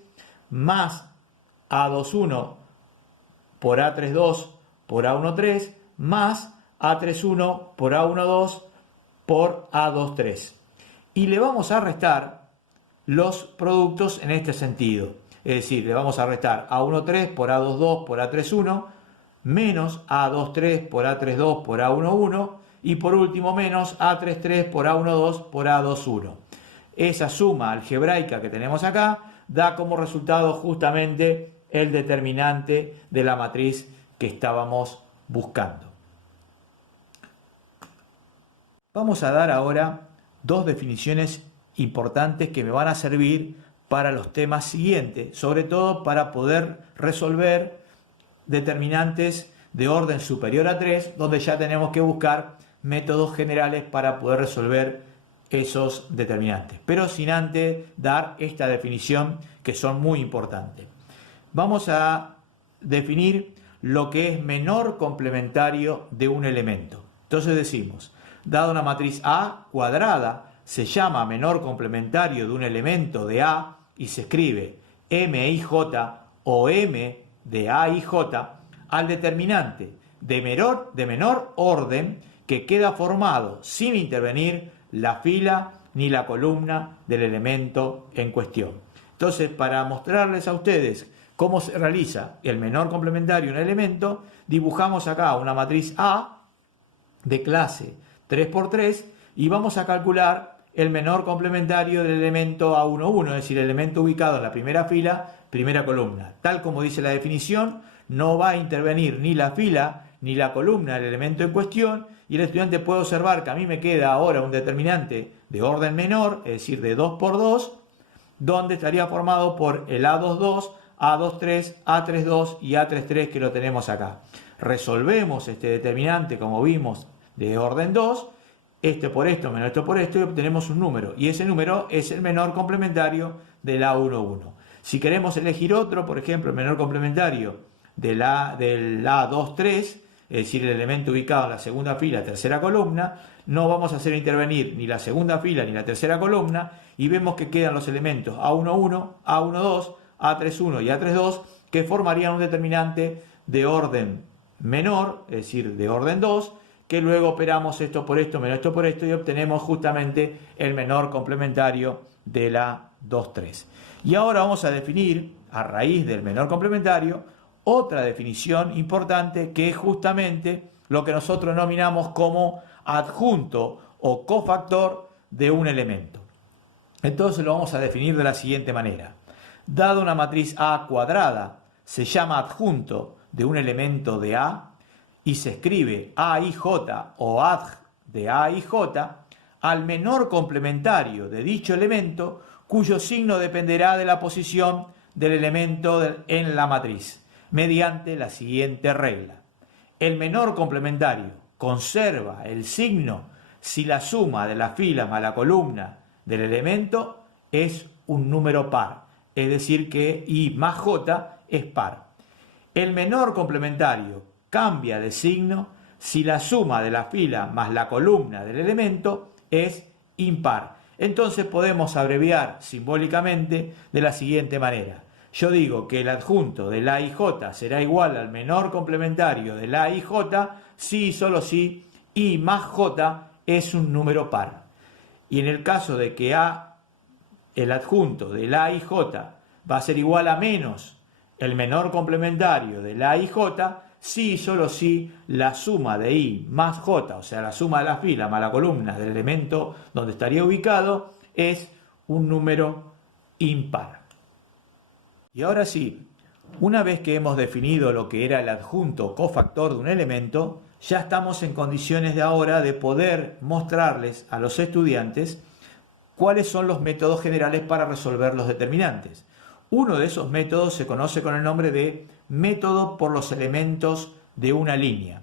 más A21 por A32 por A13, más A31 por A12 por A23. Y le vamos a restar los productos en este sentido. Es decir, le vamos a restar A13 por A22 por A31, menos A23 por A32 por A11, y por último menos A33 por A12 por A21. Esa suma algebraica que tenemos acá da como resultado justamente el determinante de la matriz que estábamos buscando. Vamos a dar ahora dos definiciones importantes que me van a servir para los temas siguientes, sobre todo para poder resolver determinantes de orden superior a 3, donde ya tenemos que buscar métodos generales para poder resolver esos determinantes, pero sin antes dar esta definición que son muy importantes. Vamos a definir lo que es menor complementario de un elemento. Entonces decimos, dada una matriz A cuadrada, se llama menor complementario de un elemento de A y se escribe MIJ o M de A y J al determinante de menor orden que queda formado sin intervenir la fila ni la columna del elemento en cuestión. Entonces, para mostrarles a ustedes cómo se realiza el menor complementario de un elemento, dibujamos acá una matriz A de clase 3×3 y vamos a calcular el menor complementario del elemento A11, es decir, el elemento ubicado en la primera fila, primera columna. Tal como dice la definición, no va a intervenir ni la fila ni la columna del elemento en cuestión, y el estudiante puede observar que a mí me queda ahora un determinante de orden menor, es decir, de 2×2, donde estaría formado por el A22, A23, A32 y A33 que lo tenemos acá. Resolvemos este determinante, como vimos, de orden 2, este por esto menos esto por esto, y obtenemos un número, y ese número es el menor complementario del A11. Si queremos elegir otro, por ejemplo, el menor complementario del A23, es decir, el elemento ubicado en la segunda fila, tercera columna, no vamos a hacer intervenir ni la segunda fila ni la tercera columna, y vemos que quedan los elementos A11, A12, A31 y A32, que formarían un determinante de orden menor, es decir, de orden 2, que luego operamos esto por esto menos esto por esto y obtenemos justamente el menor complementario de la 2,3. Y ahora vamos a definir, a raíz del menor complementario, otra definición importante que es justamente lo que nosotros denominamos como adjunto o cofactor de un elemento. Entonces lo vamos a definir de la siguiente manera. Dada una matriz A cuadrada, se llama adjunto de un elemento de A y se escribe AIJ o adj de AIJ al menor complementario de dicho elemento cuyo signo dependerá de la posición del elemento en la matriz, mediante la siguiente regla. El menor complementario conserva el signo si la suma de la fila más la columna del elemento es un número par, es decir que I más J es par. El menor complementario cambia de signo si la suma de la fila más la columna del elemento es impar. Entonces podemos abreviar simbólicamente de la siguiente manera. Yo digo que el adjunto del A y J será igual al menor complementario del A y J si y solo si I más J es un número par. Y en el caso de que A, el adjunto del A y J va a ser igual a menos el menor complementario del A y J, si y solo si la suma de I más J, o sea, la suma de la fila más la columna del elemento donde estaría ubicado, es un número impar. Y ahora sí, una vez que hemos definido lo que era el adjunto cofactor de un elemento, ya estamos en condiciones de ahora de poder mostrarles a los estudiantes cuáles son los métodos generales para resolver los determinantes. Uno de esos métodos se conoce con el nombre de método por los elementos de una línea.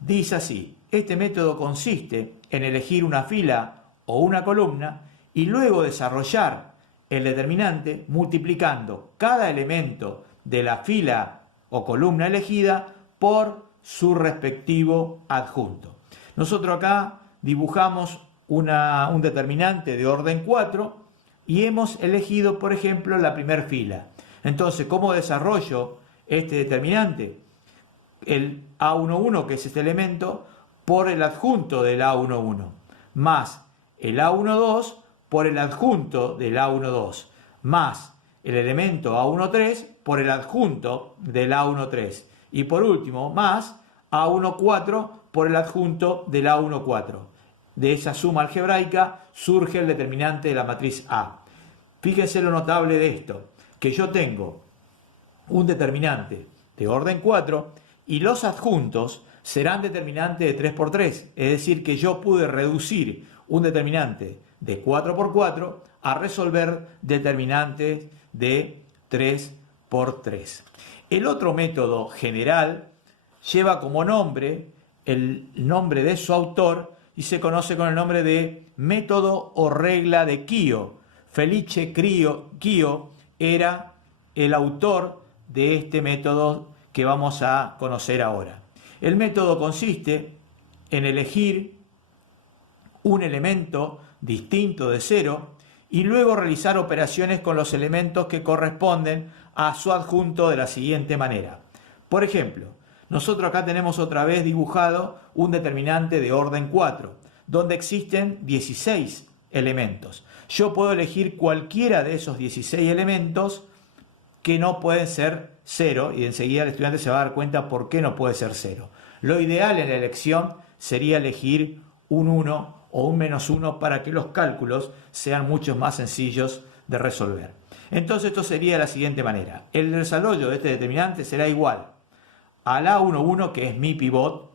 Dice así: este método consiste en elegir una fila o una columna y luego desarrollar el determinante multiplicando cada elemento de la fila o columna elegida por su respectivo adjunto. Nosotros acá dibujamos un determinante de orden 4 y hemos elegido, por ejemplo, la primera fila. Entonces, ¿cómo desarrollo este determinante? El A11, que es este elemento, por el adjunto del A11, más el A12 por el adjunto del A12, más el elemento A13 por el adjunto del A13, y por último, más A14 por el adjunto del A14. De esa suma algebraica surge el determinante de la matriz A. Fíjense lo notable de esto, que yo tengo un determinante de orden 4 y los adjuntos serán determinantes de 3 por 3, es decir, que yo pude reducir un determinante de 4 por 4 a resolver determinantes de 3 por 3. El otro método general lleva como nombre el nombre de su autor y se conoce con el nombre de método o regla de Kio. Felice Kio era el autor de este método que vamos a conocer ahora. El método consiste en elegir un elemento distinto de 0 y luego realizar operaciones con los elementos que corresponden a su adjunto de la siguiente manera. Por ejemplo, nosotros acá tenemos otra vez dibujado un determinante de orden 4, donde existen 16 elementos. Yo puedo elegir cualquiera de esos 16 elementos que no pueden ser 0, y enseguida el estudiante se va a dar cuenta por qué no puede ser 0. Lo ideal en la elección sería elegir un 1 o un -1 para que los cálculos sean mucho más sencillos de resolver. Entonces esto sería de la siguiente manera. El desarrollo de este determinante será igual al A11, que es mi pivot,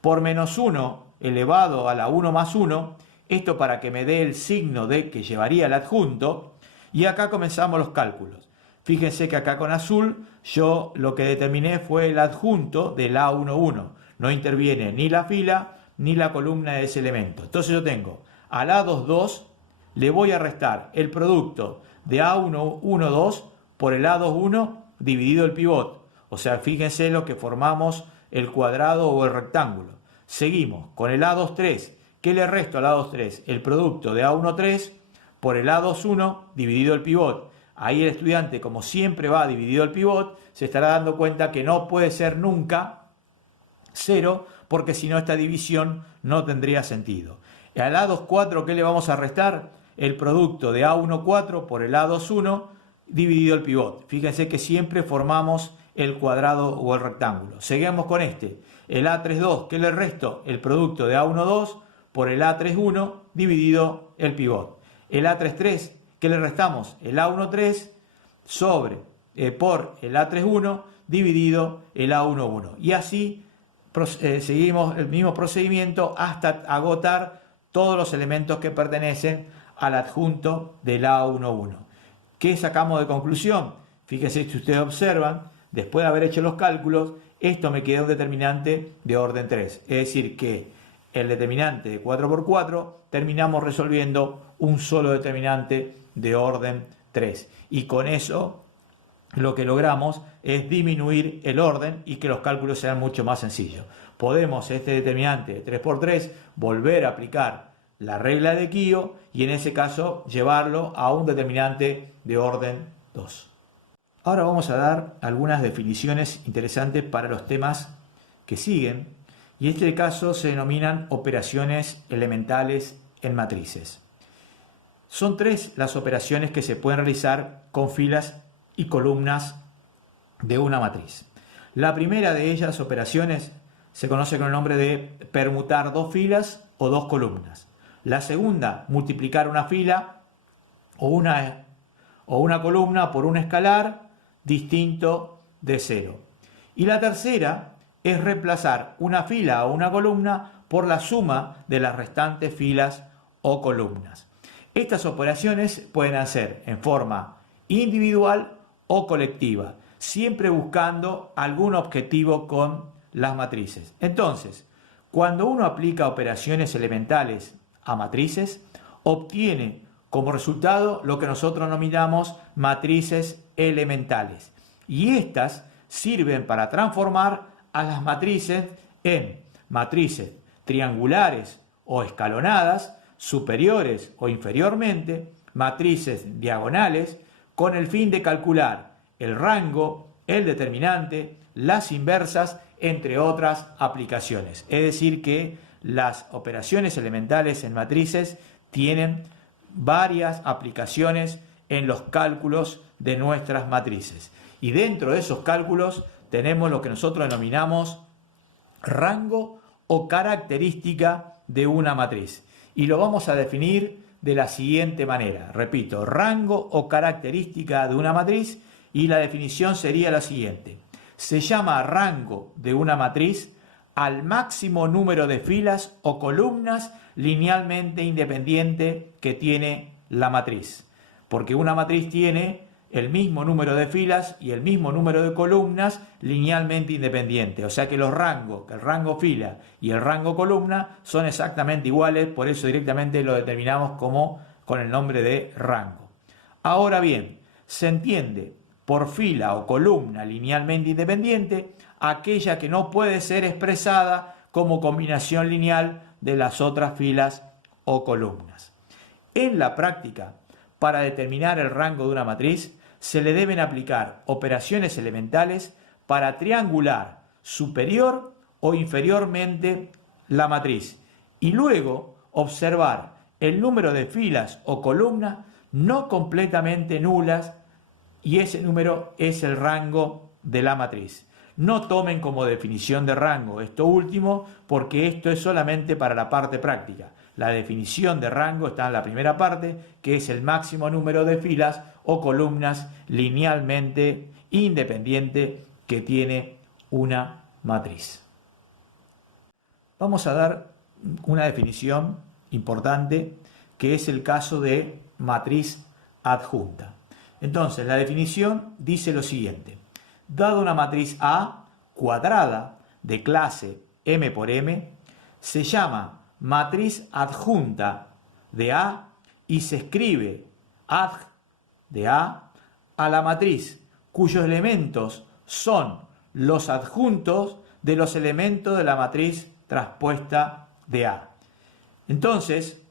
por -1 elevado a la 1 más 1, esto para que me dé el signo de que llevaría el adjunto, y acá comenzamos los cálculos. Fíjense que acá con azul yo lo que determiné fue el adjunto del A11, no interviene ni la fila ni la columna de ese elemento. Entonces yo tengo al A22, le voy a restar el producto de A12 por el A21 dividido el pivot. O sea, fíjense lo que formamos el cuadrado o el rectángulo. Seguimos con el A23. ¿Qué le resto al A23? El producto de A13 por el A21 dividido el pivot. Ahí el estudiante, como siempre va dividido el pivot, se estará dando cuenta que no puede ser nunca 0, porque si no esta división no tendría sentido. Al A24, ¿qué le vamos a restar? El producto de A14 por el A21 dividido el pivot. Fíjense que siempre formamos el cuadrado o el rectángulo. Seguimos con este. El A32, ¿qué le resto? El producto de A12 por el A31 dividido el pivot. El A33, ¿qué le restamos? El A13 por el A31 dividido el A11. Y así seguimos el mismo procedimiento hasta agotar todos los elementos que pertenecen al adjunto del A11. ¿Qué sacamos de conclusión? Fíjense, si ustedes observan, después de haber hecho los cálculos, esto me queda un determinante de orden 3. Es decir, que el determinante de 4 por 4 terminamos resolviendo un solo determinante de orden 3. Y con eso lo que logramos es disminuir el orden y que los cálculos sean mucho más sencillos. Podemos este determinante de 3 por 3 volver a aplicar la regla de Kio y en ese caso llevarlo a un determinante de orden 2. Ahora vamos a dar algunas definiciones interesantes para los temas que siguen, y este caso se denominan operaciones elementales en matrices. Son 3 las operaciones que se pueden realizar con filas y columnas de una matriz. La primera de ellas operaciones se conoce con el nombre de permutar 2 filas o 2 columnas. La segunda, multiplicar una fila o una columna por un escalar distinto de 0. Y la tercera es reemplazar una fila o una columna por la suma de las restantes filas o columnas. Estas operaciones pueden hacer en forma individual o colectiva, siempre buscando algún objetivo con las matrices. Entonces, cuando uno aplica operaciones elementales a matrices, obtiene como resultado lo que nosotros denominamos matrices elementales. Y estas sirven para transformar a las matrices en matrices triangulares o escalonadas, superiores o inferiormente, matrices diagonales, con el fin de calcular el rango, el determinante, las inversas, entre otras aplicaciones. Es decir que las operaciones elementales en matrices tienen varias aplicaciones en los cálculos de nuestras matrices. Y dentro de esos cálculos tenemos lo que nosotros denominamos rango o característica de una matriz. Y lo vamos a definir de la siguiente manera. Repito, rango o característica de una matriz, y la definición sería la siguiente. Se llama rango de una matriz al máximo número de filas o columnas linealmente independiente que tiene la matriz. Porque una matriz tiene el mismo número de filas y el mismo número de columnas linealmente independiente. O sea que los rangos, el rango fila y el rango columna son exactamente iguales, por eso directamente lo determinamos como con el nombre de rango. Ahora bien, se entiende por fila o columna linealmente independiente aquella que no puede ser expresada como combinación lineal de las otras filas o columnas. En la práctica, para determinar el rango de una matriz, se le deben aplicar operaciones elementales para triangular superior o inferiormente la matriz y luego observar el número de filas o columnas no completamente nulas, y ese número es el rango de la matriz. No tomen como definición de rango esto último, porque esto es solamente para la parte práctica. La definición de rango está en la primera parte, que es el máximo número de filas o columnas linealmente independiente que tiene una matriz. Vamos a dar una definición importante, que es el caso de matriz adjunta. Entonces, la definición dice lo siguiente. Dada una matriz A cuadrada de clase M por M, se llama matriz adjunta de A y se escribe adj de A a la matriz cuyos elementos son los adjuntos de los elementos de la matriz transpuesta de A. Entonces,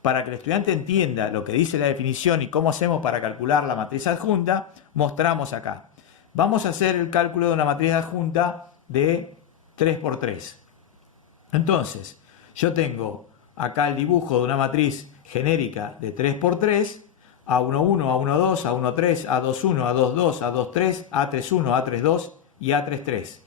para que el estudiante entienda lo que dice la definición y cómo hacemos para calcular la matriz adjunta, mostramos acá. Vamos a hacer el cálculo de una matriz adjunta de 3×3. Entonces, yo tengo acá el dibujo de una matriz genérica de 3×3, A11, A12, A13, A21, A22, A23, A31, A32 y A33.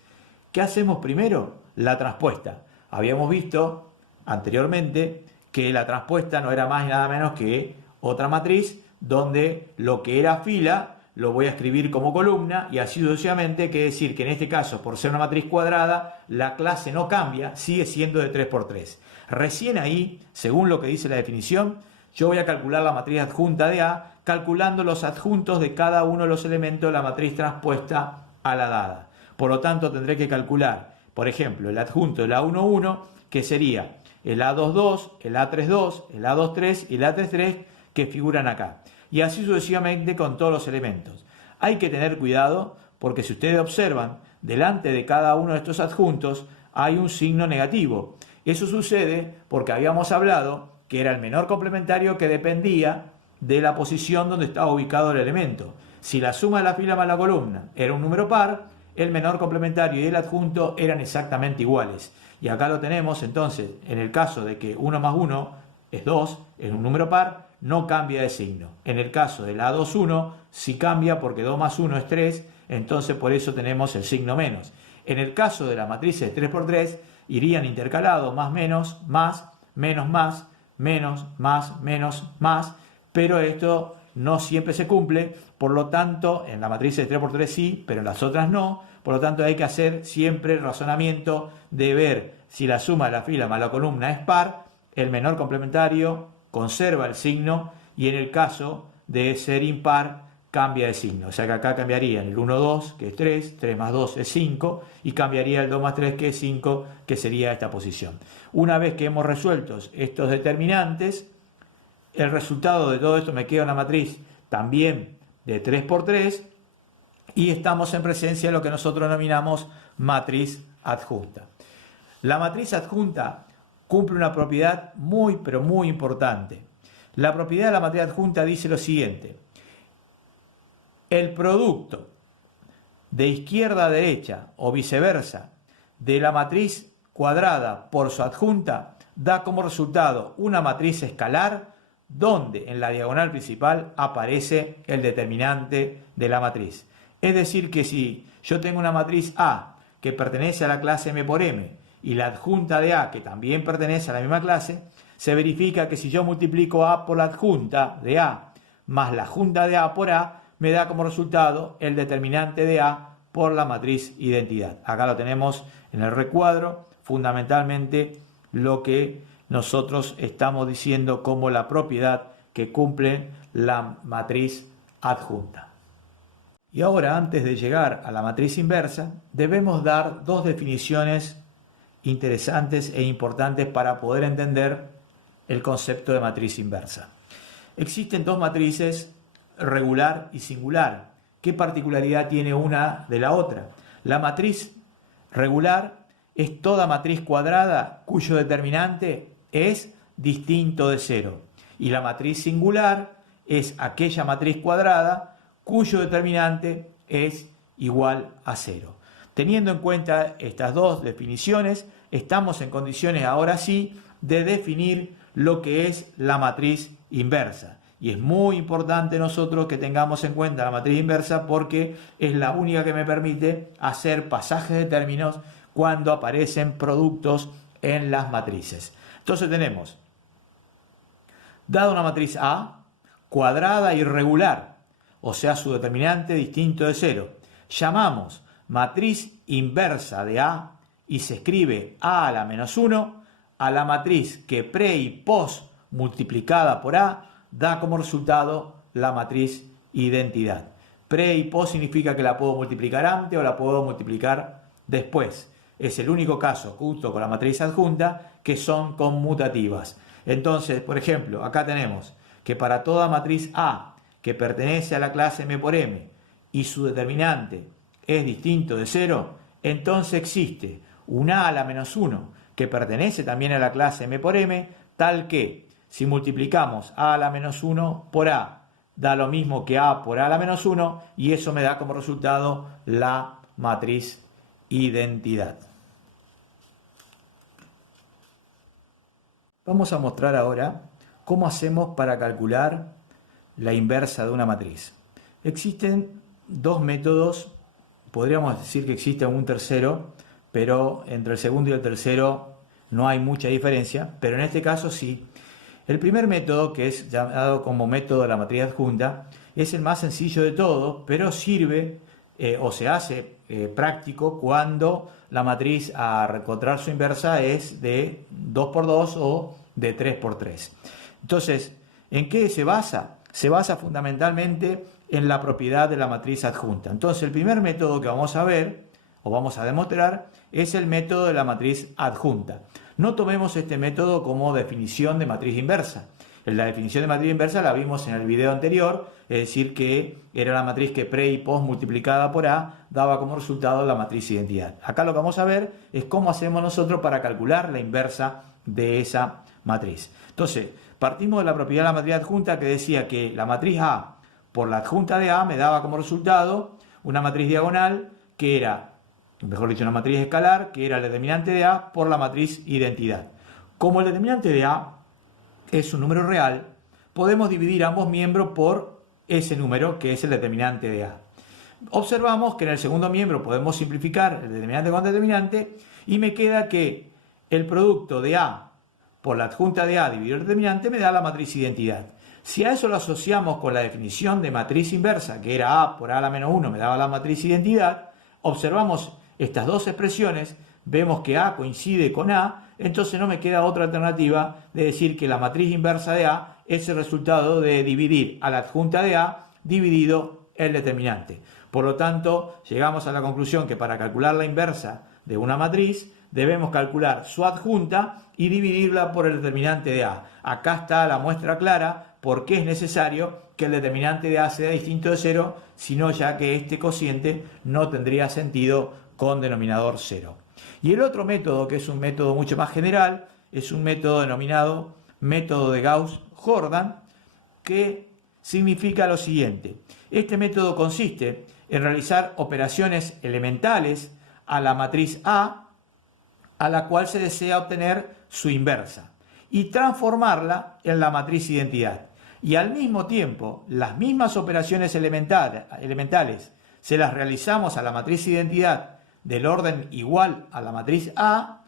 ¿Qué hacemos primero? La transpuesta. Habíamos visto anteriormente que la transpuesta no era más y nada menos que otra matriz donde lo que era fila lo voy a escribir como columna y así sucesivamente, que decir que en este caso, por ser una matriz cuadrada, la clase no cambia, sigue siendo de 3×3. Recién ahí, según lo que dice la definición, yo voy a calcular la matriz adjunta de A, calculando los adjuntos de cada uno de los elementos de la matriz transpuesta a la dada. Por lo tanto, tendré que calcular, por ejemplo, el adjunto del A11, que sería el A22, el A32, el A23 y el A33 que figuran acá. Y así sucesivamente con todos los elementos. Hay que tener cuidado porque si ustedes observan, delante de cada uno de estos adjuntos hay un signo negativo. Eso sucede porque habíamos hablado que era el menor complementario que dependía de la posición donde estaba ubicado el elemento. Si la suma de la fila más la columna era un número par, el menor complementario y el adjunto eran exactamente iguales. Y acá lo tenemos, entonces, en el caso de que 1 más 1 es 2, es un número par, no cambia de signo. En el caso del A21, sí cambia porque 2 más 1 es 3, entonces por eso tenemos el signo menos. En el caso de las matrices 3×3, irían intercalados más, menos, más, menos, más, menos, más, menos, más, pero esto no siempre se cumple, por lo tanto, en la matriz de 3×3 sí, pero en las otras no, por lo tanto hay que hacer siempre el razonamiento de ver si la suma de la fila más la columna es par, el menor complementario conserva el signo y en el caso de ser impar cambia de signo. O sea que acá cambiaría el 1, 2, que es 3, 3 más 2 es 5 y cambiaría el 2 más 3 que es 5, que sería esta posición. Una vez que hemos resuelto estos determinantes, el resultado de todo esto me queda una matriz también de 3×3 y estamos en presencia de lo que nosotros denominamos matriz adjunta. La matriz adjunta cumple una propiedad muy, pero muy importante. La propiedad de la matriz adjunta dice lo siguiente: el producto de izquierda a derecha o viceversa de la matriz cuadrada por su adjunta da como resultado una matriz escalar donde en la diagonal principal aparece el determinante de la matriz. Es decir que si yo tengo una matriz A que pertenece a la clase M por M y la adjunta de A que también pertenece a la misma clase, se verifica que si yo multiplico A por la adjunta de A más la adjunta de A por A, me da como resultado el determinante de A por la matriz identidad. Acá lo tenemos en el recuadro, fundamentalmente lo que nosotros estamos diciendo como la propiedad que cumple la matriz adjunta. Y ahora, antes de llegar a la matriz inversa, debemos dar dos definiciones interesantes e importantes para poder entender el concepto de matriz inversa. Existen dos matrices, regular y singular. ¿Qué particularidad tiene una de la otra? La matriz regular es toda matriz cuadrada cuyo determinante es distinto de cero. Y la matriz singular es aquella matriz cuadrada cuyo determinante es igual a cero. Teniendo en cuenta estas dos definiciones, estamos en condiciones ahora sí de definir lo que es la matriz inversa. Y es muy importante nosotros que tengamos en cuenta la matriz inversa porque es la única que me permite hacer pasajes de términos cuando aparecen productos en las matrices. Entonces tenemos, dada una matriz A, cuadrada y regular, o sea su determinante distinto de cero, llamamos matriz inversa de A y se escribe A a la menos 1 a la matriz que pre y post multiplicada por A da como resultado la matriz identidad. Pre y post significa que la puedo multiplicar antes o la puedo multiplicar después. Es el único caso, justo con la matriz adjunta, que son conmutativas. Entonces, por ejemplo, acá tenemos que para toda matriz A que pertenece a la clase M por M y su determinante es distinto de 0, entonces existe un A a la menos 1 que pertenece también a la clase M por M, tal que si multiplicamos A a la menos 1 por A, da lo mismo que A por A a la menos 1 y eso me da como resultado la matriz identidad. Vamos a mostrar ahora cómo hacemos para calcular la inversa de una matriz. Existen dos métodos, podríamos decir que existe un tercero, pero entre el segundo y el tercero no hay mucha diferencia, pero en este caso sí. El primer método, que es llamado como método de la matriz adjunta, es el más sencillo de todos, pero sirve o se hace práctico cuando la matriz a encontrar su inversa es de 2×2 o de 3×3. Entonces, ¿en qué se basa? Se basa fundamentalmente en la propiedad de la matriz adjunta. Entonces, el primer método que vamos a ver o vamos a demostrar es el método de la matriz adjunta. No tomemos este método como definición de matriz inversa. La definición de matriz inversa la vimos en el video anterior, es decir, que era la matriz que pre y post multiplicada por A daba como resultado la matriz identidad. Acá lo que vamos a ver es cómo hacemos nosotros para calcular la inversa de esa matriz. Entonces, partimos de la propiedad de la matriz adjunta que decía que la matriz A por la adjunta de A me daba como resultado una matriz diagonal que era mejor dicho, una matriz escalar, que era el determinante de A por la matriz identidad. Como el determinante de A es un número real, podemos dividir ambos miembros por ese número que es el determinante de A. Observamos que en el segundo miembro podemos simplificar el determinante con determinante y me queda que el producto de A por la adjunta de A dividido el determinante me da la matriz identidad. Si a eso lo asociamos con la definición de matriz inversa, que era A por A a la menos 1 me daba la matriz identidad, observamos estas dos expresiones, vemos que A coincide con A, entonces no me queda otra alternativa de decir que la matriz inversa de A es el resultado de dividir a la adjunta de A dividido el determinante. Por lo tanto, llegamos a la conclusión que para calcular la inversa de una matriz debemos calcular su adjunta y dividirla por el determinante de A. Acá está la muestra clara por qué es necesario que el determinante de A sea distinto de 0, sino ya que este cociente no tendría sentido con denominador 0. Y el otro método, que es un método mucho más general, es un método denominado método de Gauss-Jordan, que significa lo siguiente. Este método consiste en realizar operaciones elementales a la matriz A, a la cual se desea obtener su inversa, y transformarla en la matriz identidad. Y al mismo tiempo, las mismas operaciones elementales se las realizamos a la matriz identidad del orden igual a la matriz A,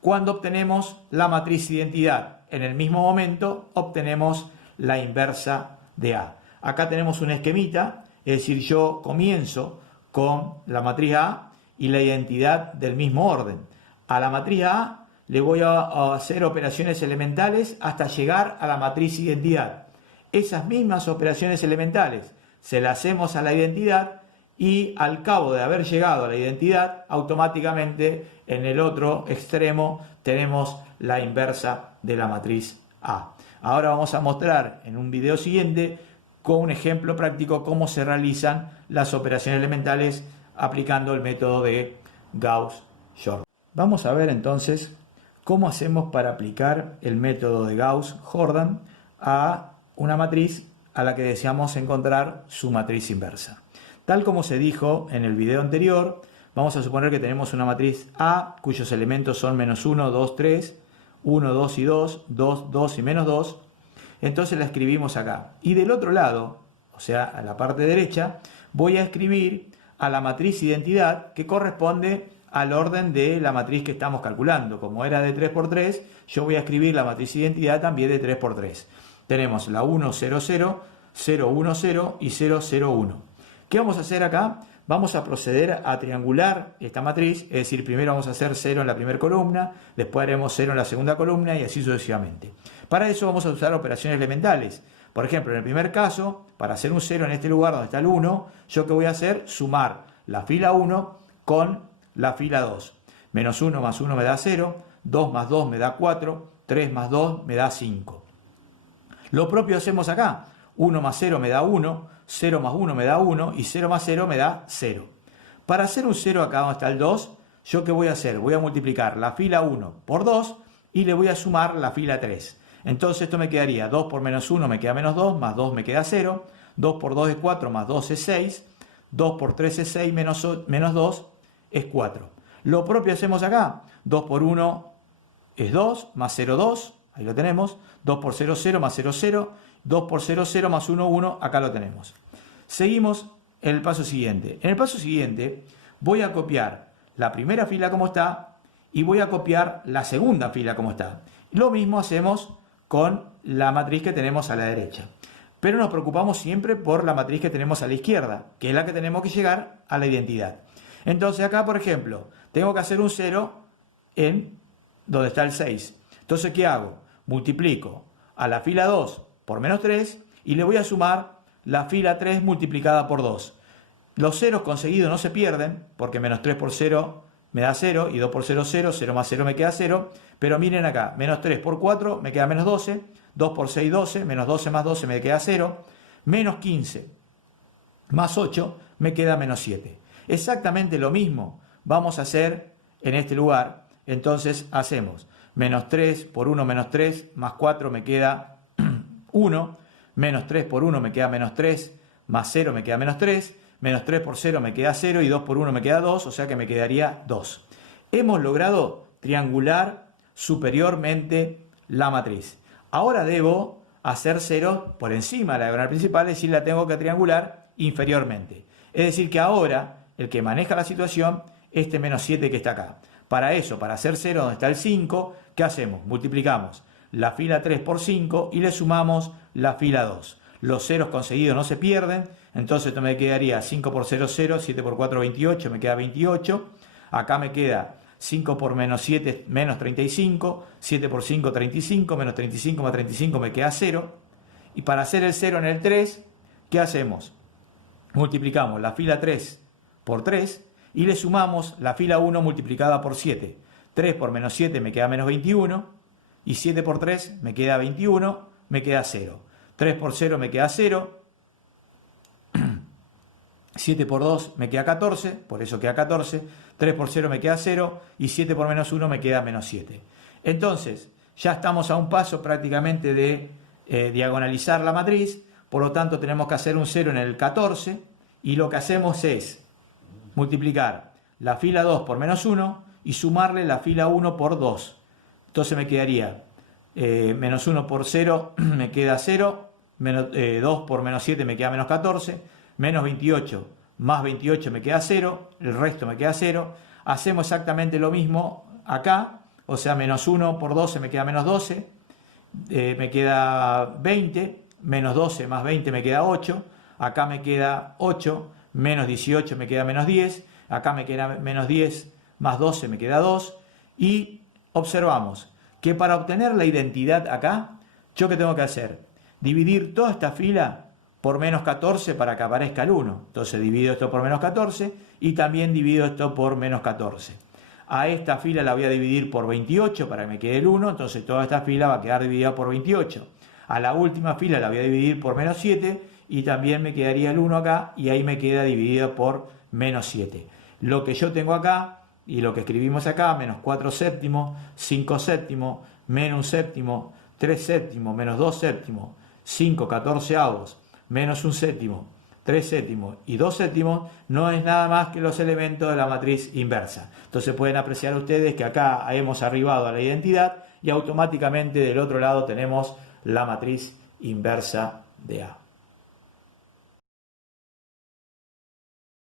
cuando obtenemos la matriz identidad. En el mismo momento obtenemos la inversa de A. Acá tenemos un esquemita, es decir, yo comienzo con la matriz A y la identidad del mismo orden. A la matriz A le voy a hacer operaciones elementales hasta llegar a la matriz identidad. Esas mismas operaciones elementales se las hacemos a la identidad y al cabo de haber llegado a la identidad, automáticamente en el otro extremo tenemos la inversa de la matriz A. Ahora vamos a mostrar en un video siguiente con un ejemplo práctico cómo se realizan las operaciones elementales aplicando el método de Gauss-Jordan. Vamos a ver entonces cómo hacemos para aplicar el método de Gauss-Jordan a una matriz a la que deseamos encontrar su matriz inversa. Tal como se dijo en el video anterior, vamos a suponer que tenemos una matriz A cuyos elementos son menos 1, 2, 3, 1, 2 y 2, 2, 2 y menos 2. Entonces la escribimos acá. Y del otro lado, o sea, a la parte derecha, voy a escribir a la matriz identidad que corresponde al orden de la matriz que estamos calculando. Como era de 3 por 3, yo voy a escribir la matriz identidad también de 3 por 3. Tenemos la 1, 0, 0, 0, 1, 0 y 0, 0, 1. ¿Qué vamos a hacer acá? Vamos a proceder a triangular esta matriz, es decir, primero vamos a hacer 0 en la primera columna, después haremos 0 en la segunda columna y así sucesivamente. Para eso vamos a usar operaciones elementales. Por ejemplo, en el primer caso, para hacer un 0 en este lugar donde está el 1, ¿yo qué voy a hacer? Sumar la fila 1 con la fila 2. Menos 1 más 1 me da 0, 2 más 2 me da 4, 3 más 2 me da 5. Lo propio hacemos acá. 1 más 0 me da 1, 0 más 1 me da 1 y 0 más 0 me da 0. Para hacer un 0 acá donde está el 2, ¿yo qué voy a hacer? Voy a multiplicar la fila 1 por 2 y le voy a sumar la fila 3. Entonces esto me quedaría 2 por menos 1 me queda menos 2, más 2 me queda 0, 2 por 2 es 4, más 2 es 6, 2 por 3 es 6, menos 2 es 4. Lo propio hacemos acá, 2 por 1 es 2, más 0, 2, ahí lo tenemos, 2 por 0, 0, más 0, 0, 2 por 0, 0, más 1, 1, acá lo tenemos. Seguimos en el paso siguiente. En el paso siguiente voy a copiar la primera fila como está y voy a copiar la segunda fila como está. Lo mismo hacemos con la matriz que tenemos a la derecha. Pero nos preocupamos siempre por la matriz que tenemos a la izquierda, que es la que tenemos que llegar a la identidad. Entonces acá, por ejemplo, tengo que hacer un 0 en donde está el 6. Entonces, ¿qué hago? Multiplico a la fila 2 por menos 3 y le voy a sumar la fila 3 multiplicada por 2. Los ceros conseguidos no se pierden porque menos 3 por 0 me da 0 y 2 por 0, 0, 0 más 0 me queda 0. Pero miren acá, menos 3 por 4 me queda menos 12, 2 por 6, 12, menos 12 más 12 me queda 0, menos 15 más 8 me queda menos 7. Exactamente lo mismo vamos a hacer en este lugar. Entonces hacemos menos 3 por 1 menos 3 más 4 me queda 1, menos 3 por 1 me queda menos 3, más 0 me queda menos 3, menos 3 por 0 me queda 0 y 2 por 1 me queda 2, o sea que me quedaría 2. Hemos logrado triangular superiormente la matriz. Ahora debo hacer ceros por encima de la diagonal principal, es decir, la tengo que triangular inferiormente. Es decir, que ahora el que maneja la situación es este menos 7 que está acá. Para eso, para hacer 0 donde está el 5, ¿qué hacemos? Multiplicamos la fila 3 por 5 y le sumamos la fila 2. Los ceros conseguidos no se pierden, entonces esto me quedaría 5 por 0, 0, 7 por 4, 28, me queda 28. Acá me queda 5 por menos 7, menos 35, 7 por 5, 35, menos 35 más 35 me queda 0. Y para hacer el 0 en el 3, ¿qué hacemos? Multiplicamos la fila 3 por 3 y le sumamos la fila 1 multiplicada por 7. 3 por menos 7 me queda menos 21 y 7 por 3 me queda 21, me queda 0. 3 por 0 me queda 0. 7 por 2 me queda 14, por eso queda 14. 3 por 0 me queda 0 y 7 por menos 1 me queda menos 7. Entonces, ya estamos a un paso prácticamente de diagonalizar la matriz, por lo tanto tenemos que hacer un 0 en el 14 y lo que hacemos es multiplicar la fila 2 por menos 1 y sumarle la fila 1 por 2. Entonces me quedaría menos 1 por 0 me queda 0, menos, 2 por menos 7 me queda menos 14, menos 28 más 28 me queda 0, el resto me queda 0. Hacemos exactamente lo mismo acá, o sea, menos 1 por 12 me queda menos 12, me queda 20, menos 12 más 20 me queda 8, acá me queda 8, menos 18 me queda menos 10, acá me queda menos 10 más 12 me queda 2, y observamos que para obtener la identidad acá, ¿yo qué tengo que hacer? Dividir toda esta fila por menos 14 para que aparezca el 1. Entonces divido esto por menos 14 y también divido esto por menos 14. A esta fila la voy a dividir por 28 para que me quede el 1, entonces toda esta fila va a quedar dividida por 28. A la última fila la voy a dividir por menos 7 y también me quedaría el 1 acá y ahí me queda dividido por menos 7. Lo que yo tengo acá y lo que escribimos acá, menos 4 séptimos, 5 séptimos, menos 1 séptimo, 3 séptimos, menos 2 séptimos, 5 14avos, menos 1 séptimo, 3 séptimos y 2 séptimos no es nada más que los elementos de la matriz inversa. Entonces pueden apreciar ustedes que acá hemos arribado a la identidad y automáticamente del otro lado tenemos la matriz inversa de A.